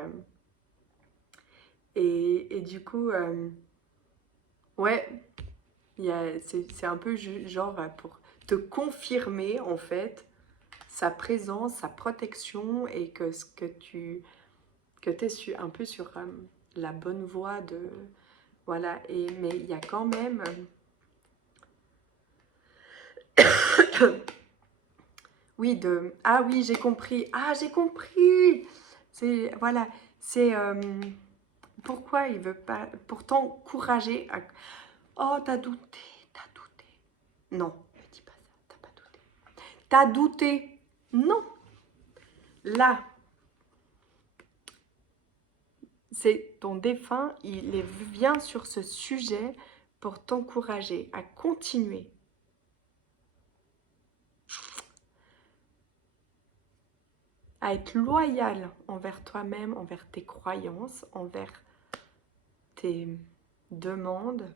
Et du coup, ouais, c'est un peu genre pour te confirmer en fait sa présence, sa protection et que ce que tu es un peu sur la bonne voie de voilà. Et mais il y a quand même oui de ah oui j'ai compris c'est voilà c'est pourquoi il veut pas pour t'encourager à oh t'as douté. Non, ne dis pas ça, t'as pas douté. T'as douté. Non. Là, c'est ton défunt, vient sur ce sujet pour t'encourager à continuer. À être loyal envers toi-même, envers tes croyances, envers tes demandes.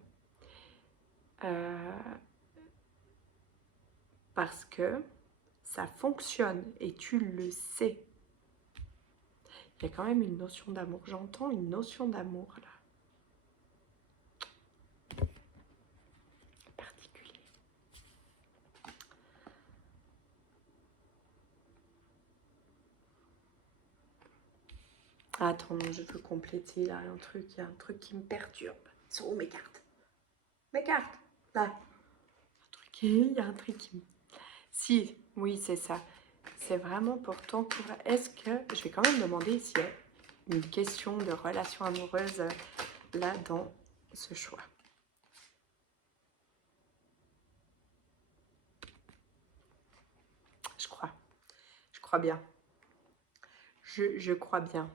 Parce que ça fonctionne et tu le sais. Il y a quand même une notion d'amour. J'entends une notion d'amour là. Attends, je veux compléter là un truc. Il y a un truc qui me perturbe. Sont où mes cartes? Mes cartes. Là. Il y a un truc qui me... Si, oui, c'est ça. C'est vraiment pour t'encourager. Est-ce que... Je vais quand même demander s'il y a une question de relation amoureuse là dans ce choix. Je crois. Je crois bien. Je crois bien.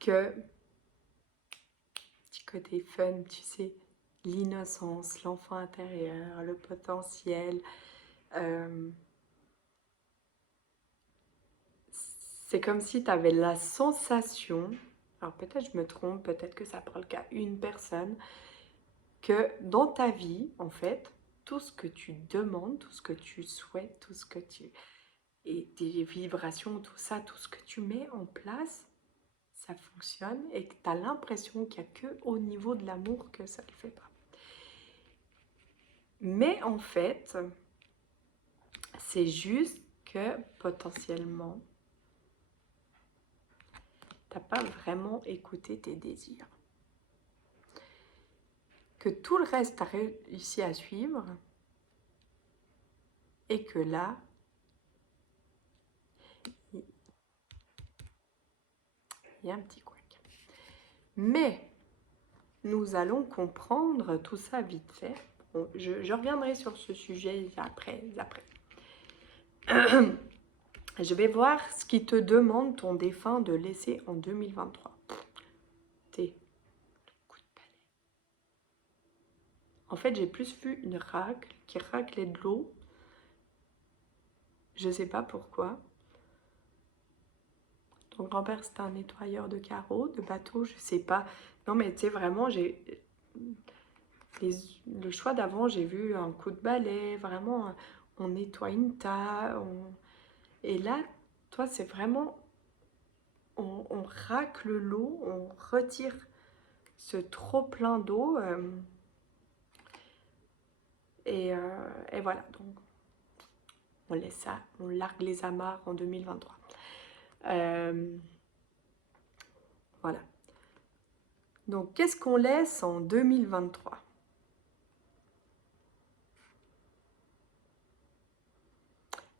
Que... Petit côté fun, tu sais, l'innocence, l'enfant intérieur, le potentiel. C'est comme si tu avais la sensation, alors peut-être je me trompe, peut-être que ça parle qu'à une personne, que dans ta vie, en fait, tout ce que tu demandes, tout ce que tu souhaites, tout ce que tu... et tes vibrations, tout ça, tout ce que tu mets en place, ça fonctionne et que tu as l'impression qu'il n'y a que au niveau de l'amour que ça ne le fait pas. Mais en fait, c'est juste que potentiellement, tu n'as pas vraiment écouté tes désirs. Que tout le reste, tu as réussi à suivre et que là, il y a un petit couac. Mais nous allons comprendre tout ça vite fait. Bon, je reviendrai sur ce sujet après. Je vais voir ce qui te demande ton défunt de laisser en 2023. T'es coup de palais. En fait, j'ai plus vu une racle qui raclait de l'eau. Je sais pas pourquoi. Ton grand-père, c'était un nettoyeur de carreaux, de bateaux, je sais pas. Non, mais tu sais, vraiment, le choix d'avant, j'ai vu un coup de balai, vraiment, on nettoie une table. Et là, toi, c'est vraiment, on racle l'eau, on retire ce trop plein d'eau. Et voilà, donc on laisse ça, on largue les amarres en 2023. Voilà. Donc, qu'est-ce qu'on laisse en 2023?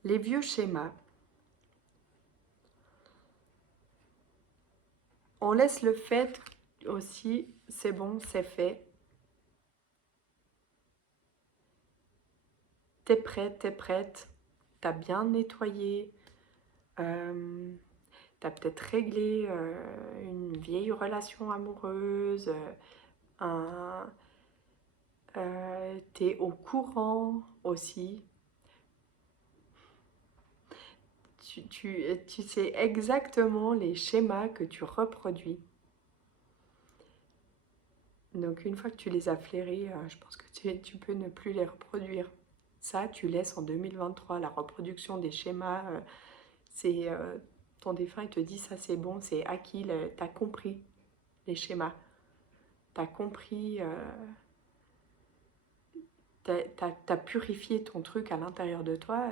Les vieux schémas. On laisse le fait aussi, c'est bon, c'est fait. T'es prête, t'es prête. T'as bien nettoyé. T'as peut-être réglé une vieille relation amoureuse. T'es au courant aussi. Tu sais exactement les schémas que tu reproduis. Donc une fois que tu les as flairés, je pense que tu peux ne plus les reproduire. Ça, tu laisses en 2023. La reproduction des schémas, c'est ton défunt, il te dit ça c'est bon, c'est acquis, t'as compris les schémas. T'as compris, t'as purifié ton truc à l'intérieur de toi,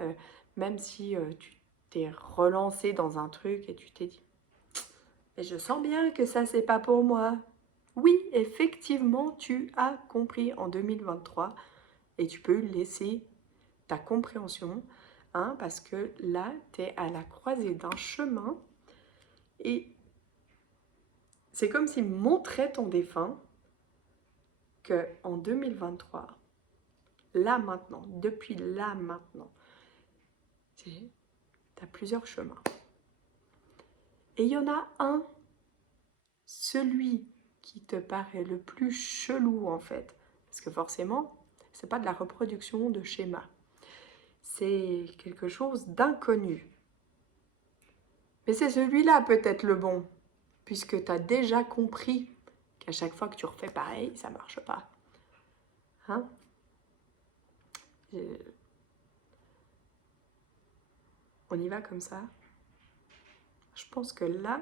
même si tu t'es relancé dans un truc et tu t'es dit mais je sens bien que ça c'est pas pour moi. Oui, effectivement, tu as compris en 2023 et tu peux laisser ta compréhension, hein, parce que là, tu es à la croisée d'un chemin et c'est comme s'il montrait ton défunt que en 2023, là maintenant, depuis là maintenant, tu as plusieurs chemins. Et il y en a un, celui qui te paraît le plus chelou en fait, parce que forcément, c'est pas de la reproduction de schéma. C'est quelque chose d'inconnu. Mais c'est celui-là peut-être le bon, puisque tu as déjà compris qu'à chaque fois que tu refais pareil, ça marche pas. Hein? On y va comme ça. Je pense que là,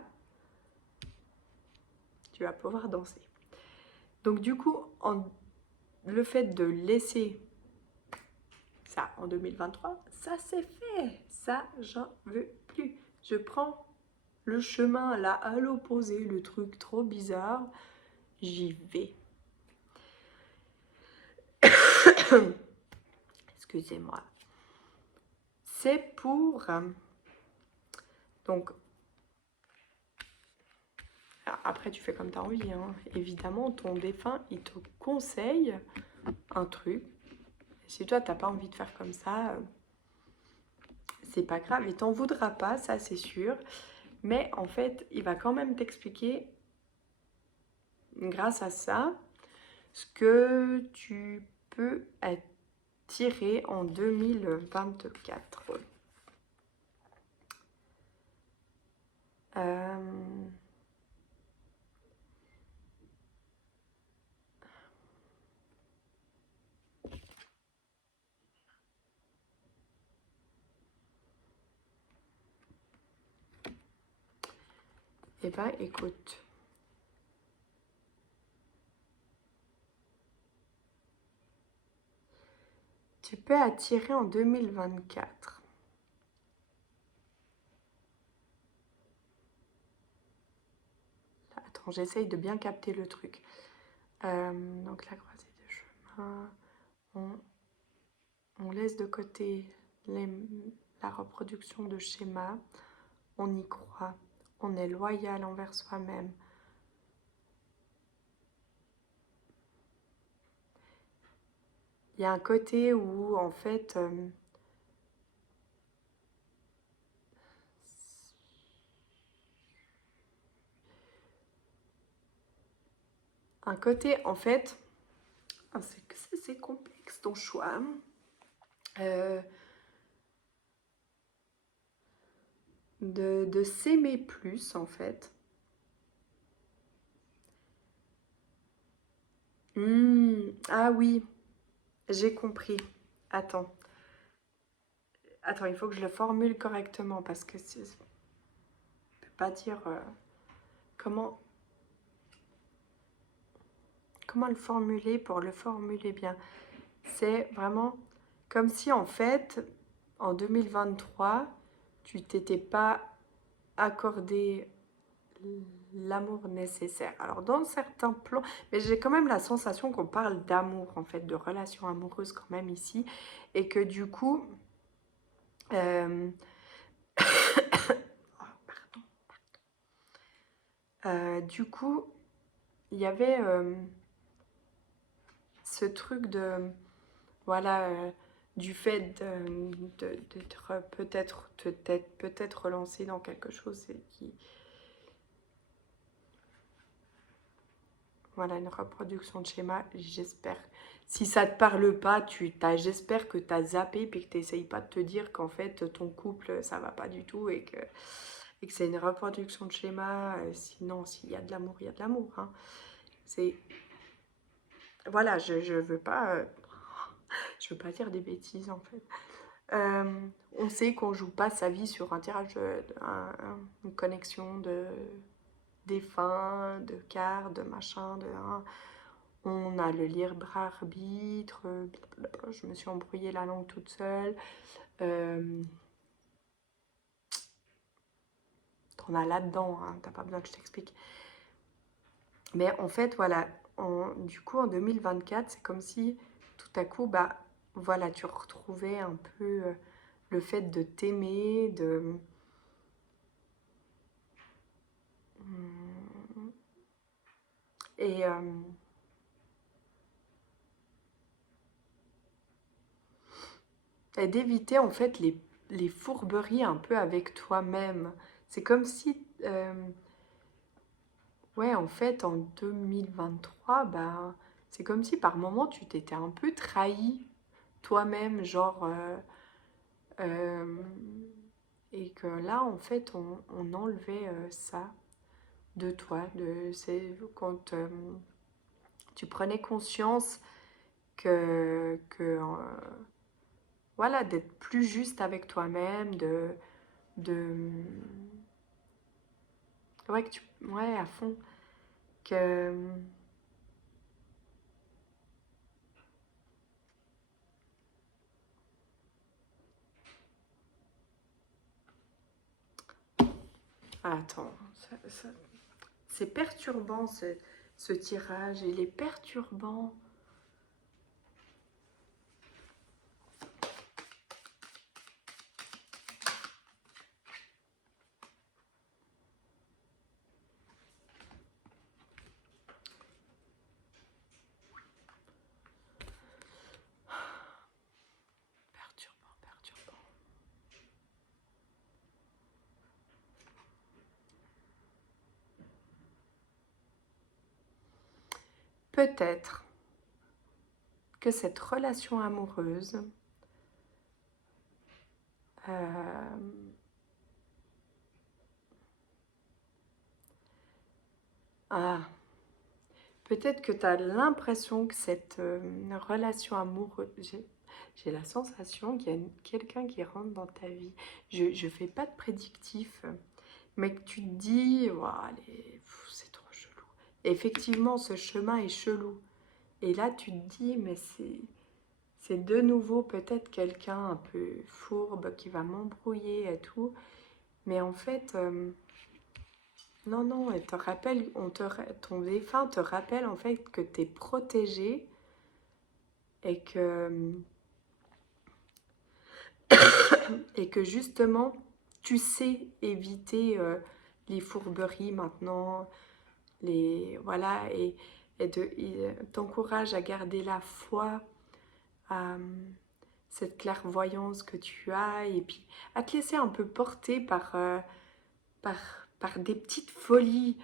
tu vas pouvoir danser. Donc du coup, le fait de laisser Ça, en 2023, ça c'est fait. Ça, j'en veux plus. Je prends le chemin là à l'opposé, le truc trop bizarre. J'y vais. Excusez-moi. C'est pour... donc, après tu fais comme tu as envie. Hein. Évidemment, ton défunt, il te conseille un truc. Si toi, t'as pas envie de faire comme ça, c'est pas grave. Il t'en voudra pas, ça c'est sûr. Mais en fait, il va quand même t'expliquer, grâce à ça, ce que tu peux attirer en 2024. Eh ben, écoute. Tu peux attirer en 2024. Attends, j'essaye de bien capter le truc. Donc la croisée de chemin, on laisse de côté la reproduction de schémas, on y croit, on est loyal envers soi-même. Il y a un côté où en fait un côté en fait c'est complexe ton choix. De s'aimer plus en fait. Ah oui, j'ai compris. Attends. Attends, il faut que je le formule correctement parce que je ne peux pas dire comment le formuler pour le formuler bien. C'est vraiment comme si en fait, en 2023, tu t'étais pas accordé l'amour nécessaire. Alors dans certains plans, mais j'ai quand même la sensation qu'on parle d'amour en fait, de relation amoureuse quand même ici, et que du coup, du coup, il y avait ce truc de, voilà, du fait d'être peut-être relancé dans quelque chose qui, voilà, une reproduction de schéma, j'espère. Si ça te parle pas, j'espère que tu as zappé et que tu n'essayes pas de te dire qu'en fait ton couple ça va pas du tout et que c'est une reproduction de schéma. Sinon, s'il y a de l'amour, il y a de l'amour. Hein. C'est voilà, je veux pas dire des bêtises en fait. On sait qu'on joue pas sa vie sur un tirage, une connexion de défunt, de cartes, de machin, on a le libre arbitre, je me suis embrouillée la langue toute seule. T'en as là-dedans, hein, t'as pas besoin que je t'explique. Mais en fait, voilà, du coup, en 2024, c'est comme si tout à coup, bah, voilà, tu retrouvais un peu le fait de t'aimer, et d'éviter en fait les fourberies un peu avec toi-même. C'est comme si, ouais, en fait, en 2023, bah, c'est comme si par moment tu t'étais un peu trahi toi-même, genre, euh, et que là, en fait, on enlevait ça de toi. C'est quand tu prenais conscience voilà, d'être plus juste avec toi-même, de, ouais, ouais, à fond, que, Attends, c'est perturbant ce tirage, il est perturbant. Perturbant, perturbant. Peut-être que cette relation amoureuse peut-être que tu as l'impression que cette relation amoureuse, j'ai la sensation qu'il y a quelqu'un qui rentre dans ta vie. Je ne fais pas de prédictif, mais que tu te dis, ouah, c'est trop chelou. Et effectivement, ce chemin est chelou. Et là, tu te dis, mais c'est de nouveau peut-être quelqu'un un peu fourbe qui va m'embrouiller et tout. Mais en fait, non, non, elle te rappelle, ton défunt te rappelle en fait que tu es protégé et que justement, tu sais éviter les fourberies maintenant, voilà, il t'encourage à garder la foi, à cette clairvoyance que tu as, et puis à te laisser un peu porter par, par des petites folies.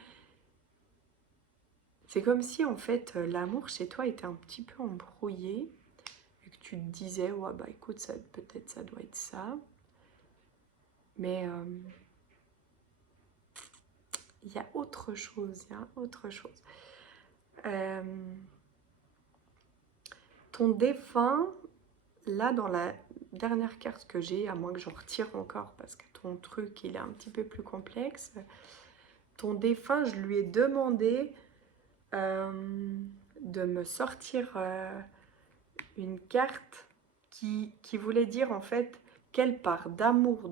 C'est comme si en fait l'amour chez toi était un petit peu embrouillé et que tu te disais ouais bah écoute ça peut-être ça doit être ça, mais il y a autre chose, il y a autre chose. Ton défunt, là dans la dernière carte que j'ai, à moins que j'en retire encore parce que ton truc il est un petit peu plus complexe, ton défunt je lui ai demandé de me sortir une carte qui voulait dire en fait quelle part d'amour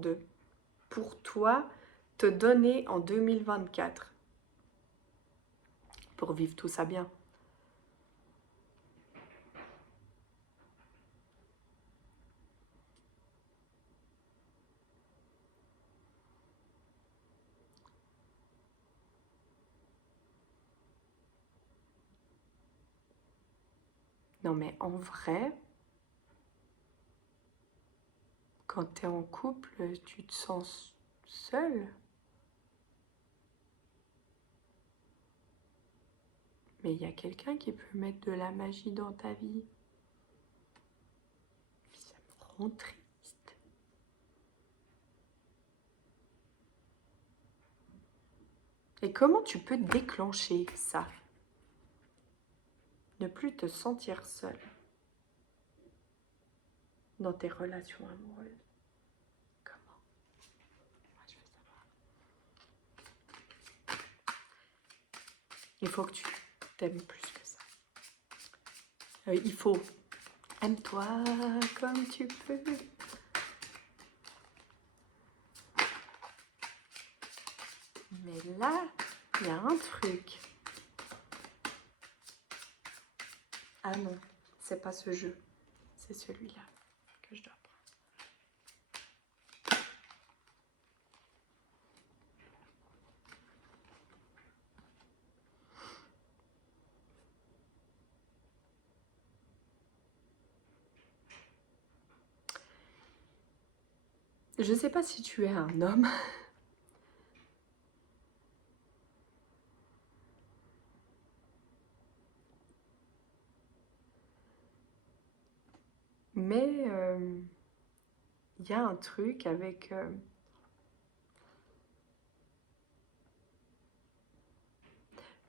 pour toi te donner en 2024 pour vivre tout ça bien. Non mais en vrai, quand tu es en couple, tu te sens seul. Mais il y a quelqu'un qui peut mettre de la magie dans ta vie. Ça me rend triste. Et comment tu peux déclencher ça? Ne plus te sentir seul dans tes relations amoureuses. Comment? Moi, je veux savoir. Il faut que tu t'aimes plus que ça. Il faut. Aime-toi comme tu peux. Mais là, il y a un truc. Ah non, c'est pas ce jeu. C'est celui-là que je dois prendre. Je sais pas si tu es un homme. Mais il y a un truc avec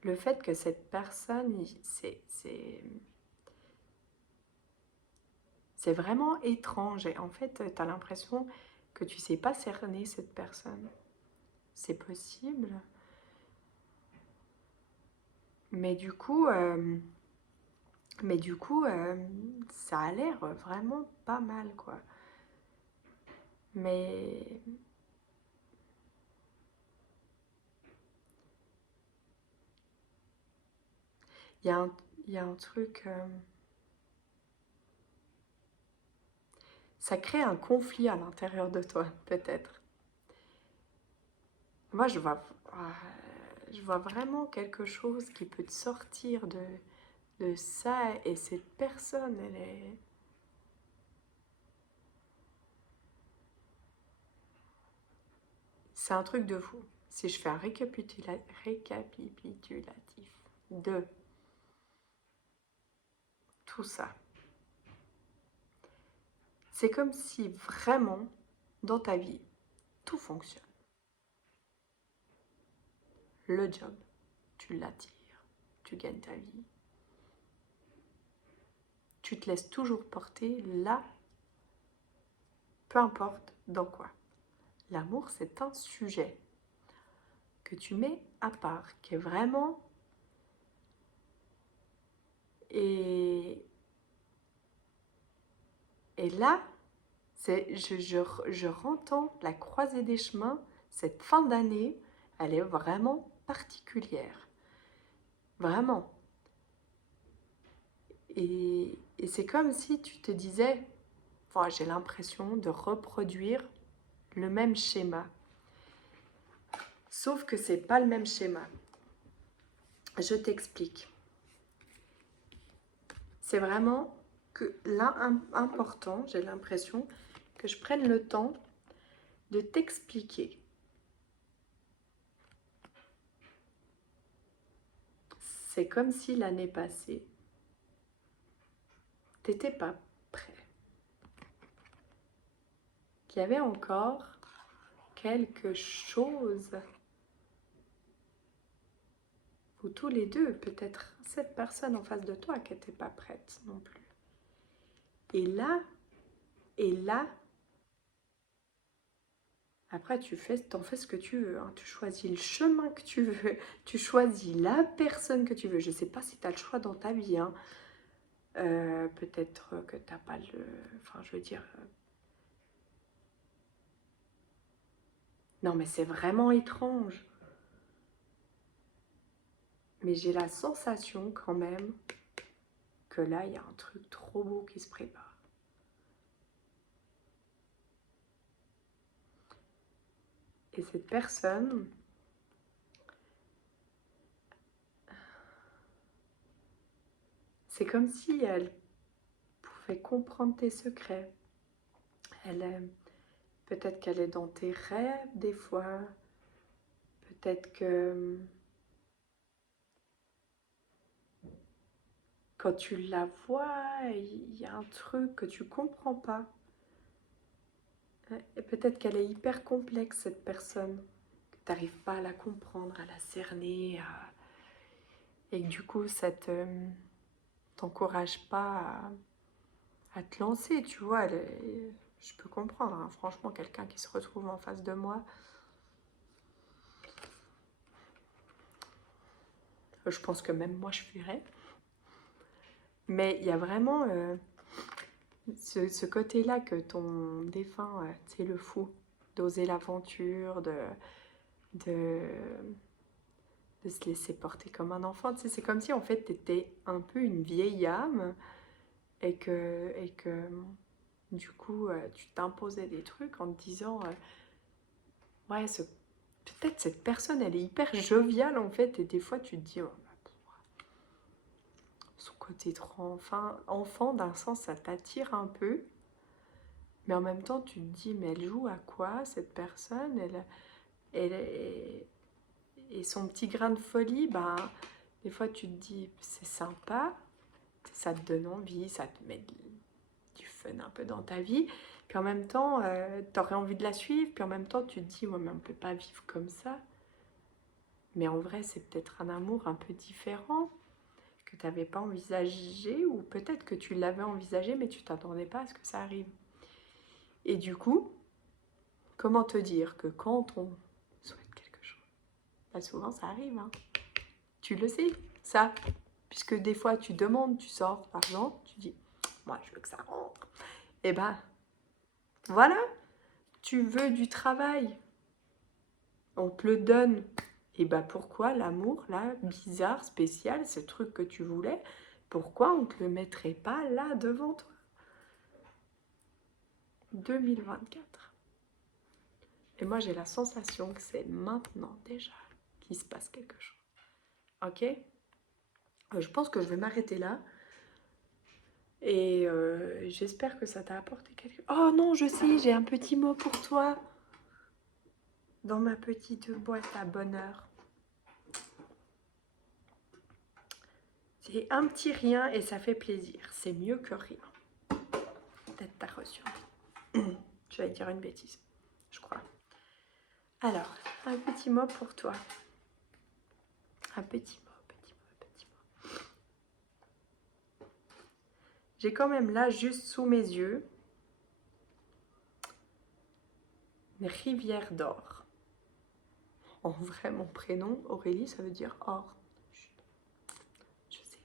le fait que cette personne, c'est vraiment étrange. Et en fait, tu as l'impression que tu sais pas cerner cette personne. C'est possible. Mais du coup, ça a l'air vraiment pas mal, quoi. Mais il y a un truc... ça crée un conflit à l'intérieur de toi, peut-être. Moi, je vois vraiment quelque chose qui peut te sortir de ça. Et cette personne, elle est... C'est un truc de fou. Si je fais un récapitulatif de tout ça, c'est comme si vraiment, dans ta vie, tout fonctionne. Le job, tu l'attires, tu gagnes ta vie. Tu te laisses toujours porter là, peu importe dans quoi. L'amour, c'est un sujet que tu mets à part, qui est vraiment... Et là, je rentends la croisée des chemins. Cette fin d'année, elle est vraiment particulière. Vraiment. Et c'est comme si tu te disais, enfin, j'ai l'impression de reproduire le même schéma. Sauf que c'est pas le même schéma. Je t'explique. C'est vraiment que là, important, j'ai l'impression que je prenne le temps de t'expliquer. C'est comme si l'année passée, t'étais pas prêt. Qu'il y avait encore quelque chose, ou tous les deux, peut-être cette personne en face de toi qui n'était pas prête non plus. Et là, après t'en fais ce que tu veux, hein. Tu choisis le chemin que tu veux, tu choisis la personne que tu veux. Je ne sais pas si tu as le choix dans ta vie, hein. Peut-être que tu n'as pas le... Enfin, je veux dire... Non, mais c'est vraiment étrange. Mais j'ai la sensation quand même que là, il y a un truc trop beau qui se prépare. Et cette personne, c'est comme si elle pouvait comprendre tes secrets. Peut-être qu'elle est dans tes rêves des fois. Peut-être que quand tu la vois, il y a un truc que tu comprends pas. Et peut-être qu'elle est hyper complexe, cette personne. Que tu n'arrives pas à la comprendre, à la cerner. Et que du coup, ça t'encourage pas à te lancer, tu vois. Je peux comprendre, hein. Franchement, quelqu'un qui se retrouve en face de moi. Je pense que même moi, je fuirais. Mais il y a vraiment ce côté-là que ton défunt, c'est le fou, d'oser l'aventure, de se laisser porter comme un enfant. Tu sais, c'est comme si en fait tu étais un peu une vieille âme et que du coup tu t'imposais des trucs en te disant ouais, peut-être cette personne elle est hyper joviale en fait, et des fois tu te dis oh, son côté trop enfant d'un sens ça t'attire un peu, mais en même temps tu te dis mais elle joue à quoi cette personne, et son petit grain de folie, ben, des fois tu te dis c'est sympa, ça te donne envie, ça te met du fun un peu dans ta vie, puis en même temps tu aurais envie de la suivre, puis en même temps tu te dis ouais mais on peut pas vivre comme ça. Mais en vrai c'est peut-être un amour un peu différent que tu n'avais pas envisagé, ou peut-être que tu l'avais envisagé mais tu t'attendais pas à ce que ça arrive. Et du coup, comment te dire que quand on souhaite quelque chose, bah souvent ça arrive, hein. Tu le sais, ça. Puisque des fois, tu demandes, tu sors, par exemple, tu dis, moi, je veux que ça rentre. Et ben, voilà, tu veux du travail, on te le donne. Et bah pourquoi l'amour, là, bizarre, spécial, ce truc que tu voulais, pourquoi on ne te le mettrait pas là devant toi? 2024. Et moi j'ai la sensation que c'est maintenant déjà qu'il se passe quelque chose. Ok? Je pense que je vais m'arrêter là. Et j'espère que ça t'a apporté quelque chose. Oh non, je sais, j'ai un petit mot pour toi. Dans ma petite boîte à bonheur. C'est un petit rien et ça fait plaisir. C'est mieux que rien. Peut-être t'as reçu. Je vais dire une bêtise, je crois. Alors, un petit mot pour toi. Un petit mot, petit mot, petit mot. J'ai quand même là, juste sous mes yeux, une rivière d'or. En vrai, mon prénom, Aurélie, ça veut dire or. Je sais.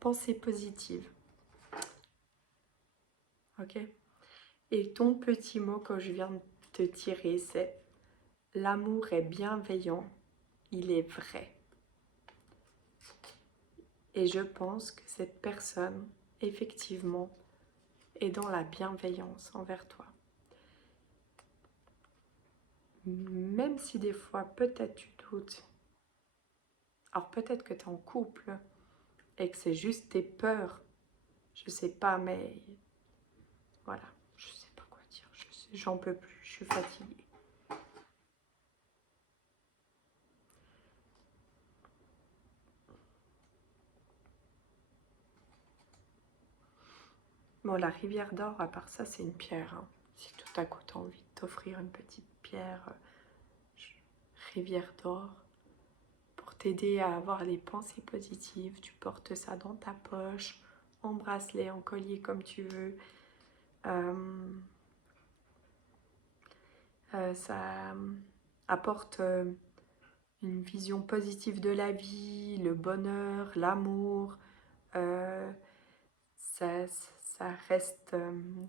Pensée positive. Ok? Et ton petit mot que je viens de te tirer, c'est l'amour est bienveillant, il est vrai. Et je pense que cette personne, effectivement, est dans la bienveillance envers toi. Même si des fois, peut-être tu doutes. Alors peut-être que tu es en couple et que c'est juste tes peurs. Je sais pas, mais voilà. Je sais pas quoi dire. J'en peux plus, je suis fatiguée. Bon, la rivière d'or, à part ça, c'est une pierre. Hein. Si tout à coup tu as envie de t'offrir une petite pierre, rivière d'or, pour t'aider à avoir les pensées positives, tu portes ça dans ta poche, en bracelet, en collier, comme tu veux. Ça apporte une vision positive de la vie, le bonheur, l'amour. Ça, reste,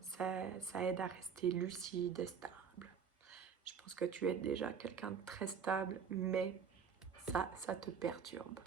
ça aide à rester lucide et stable. Je pense que tu es déjà quelqu'un de très stable, mais ça te perturbe.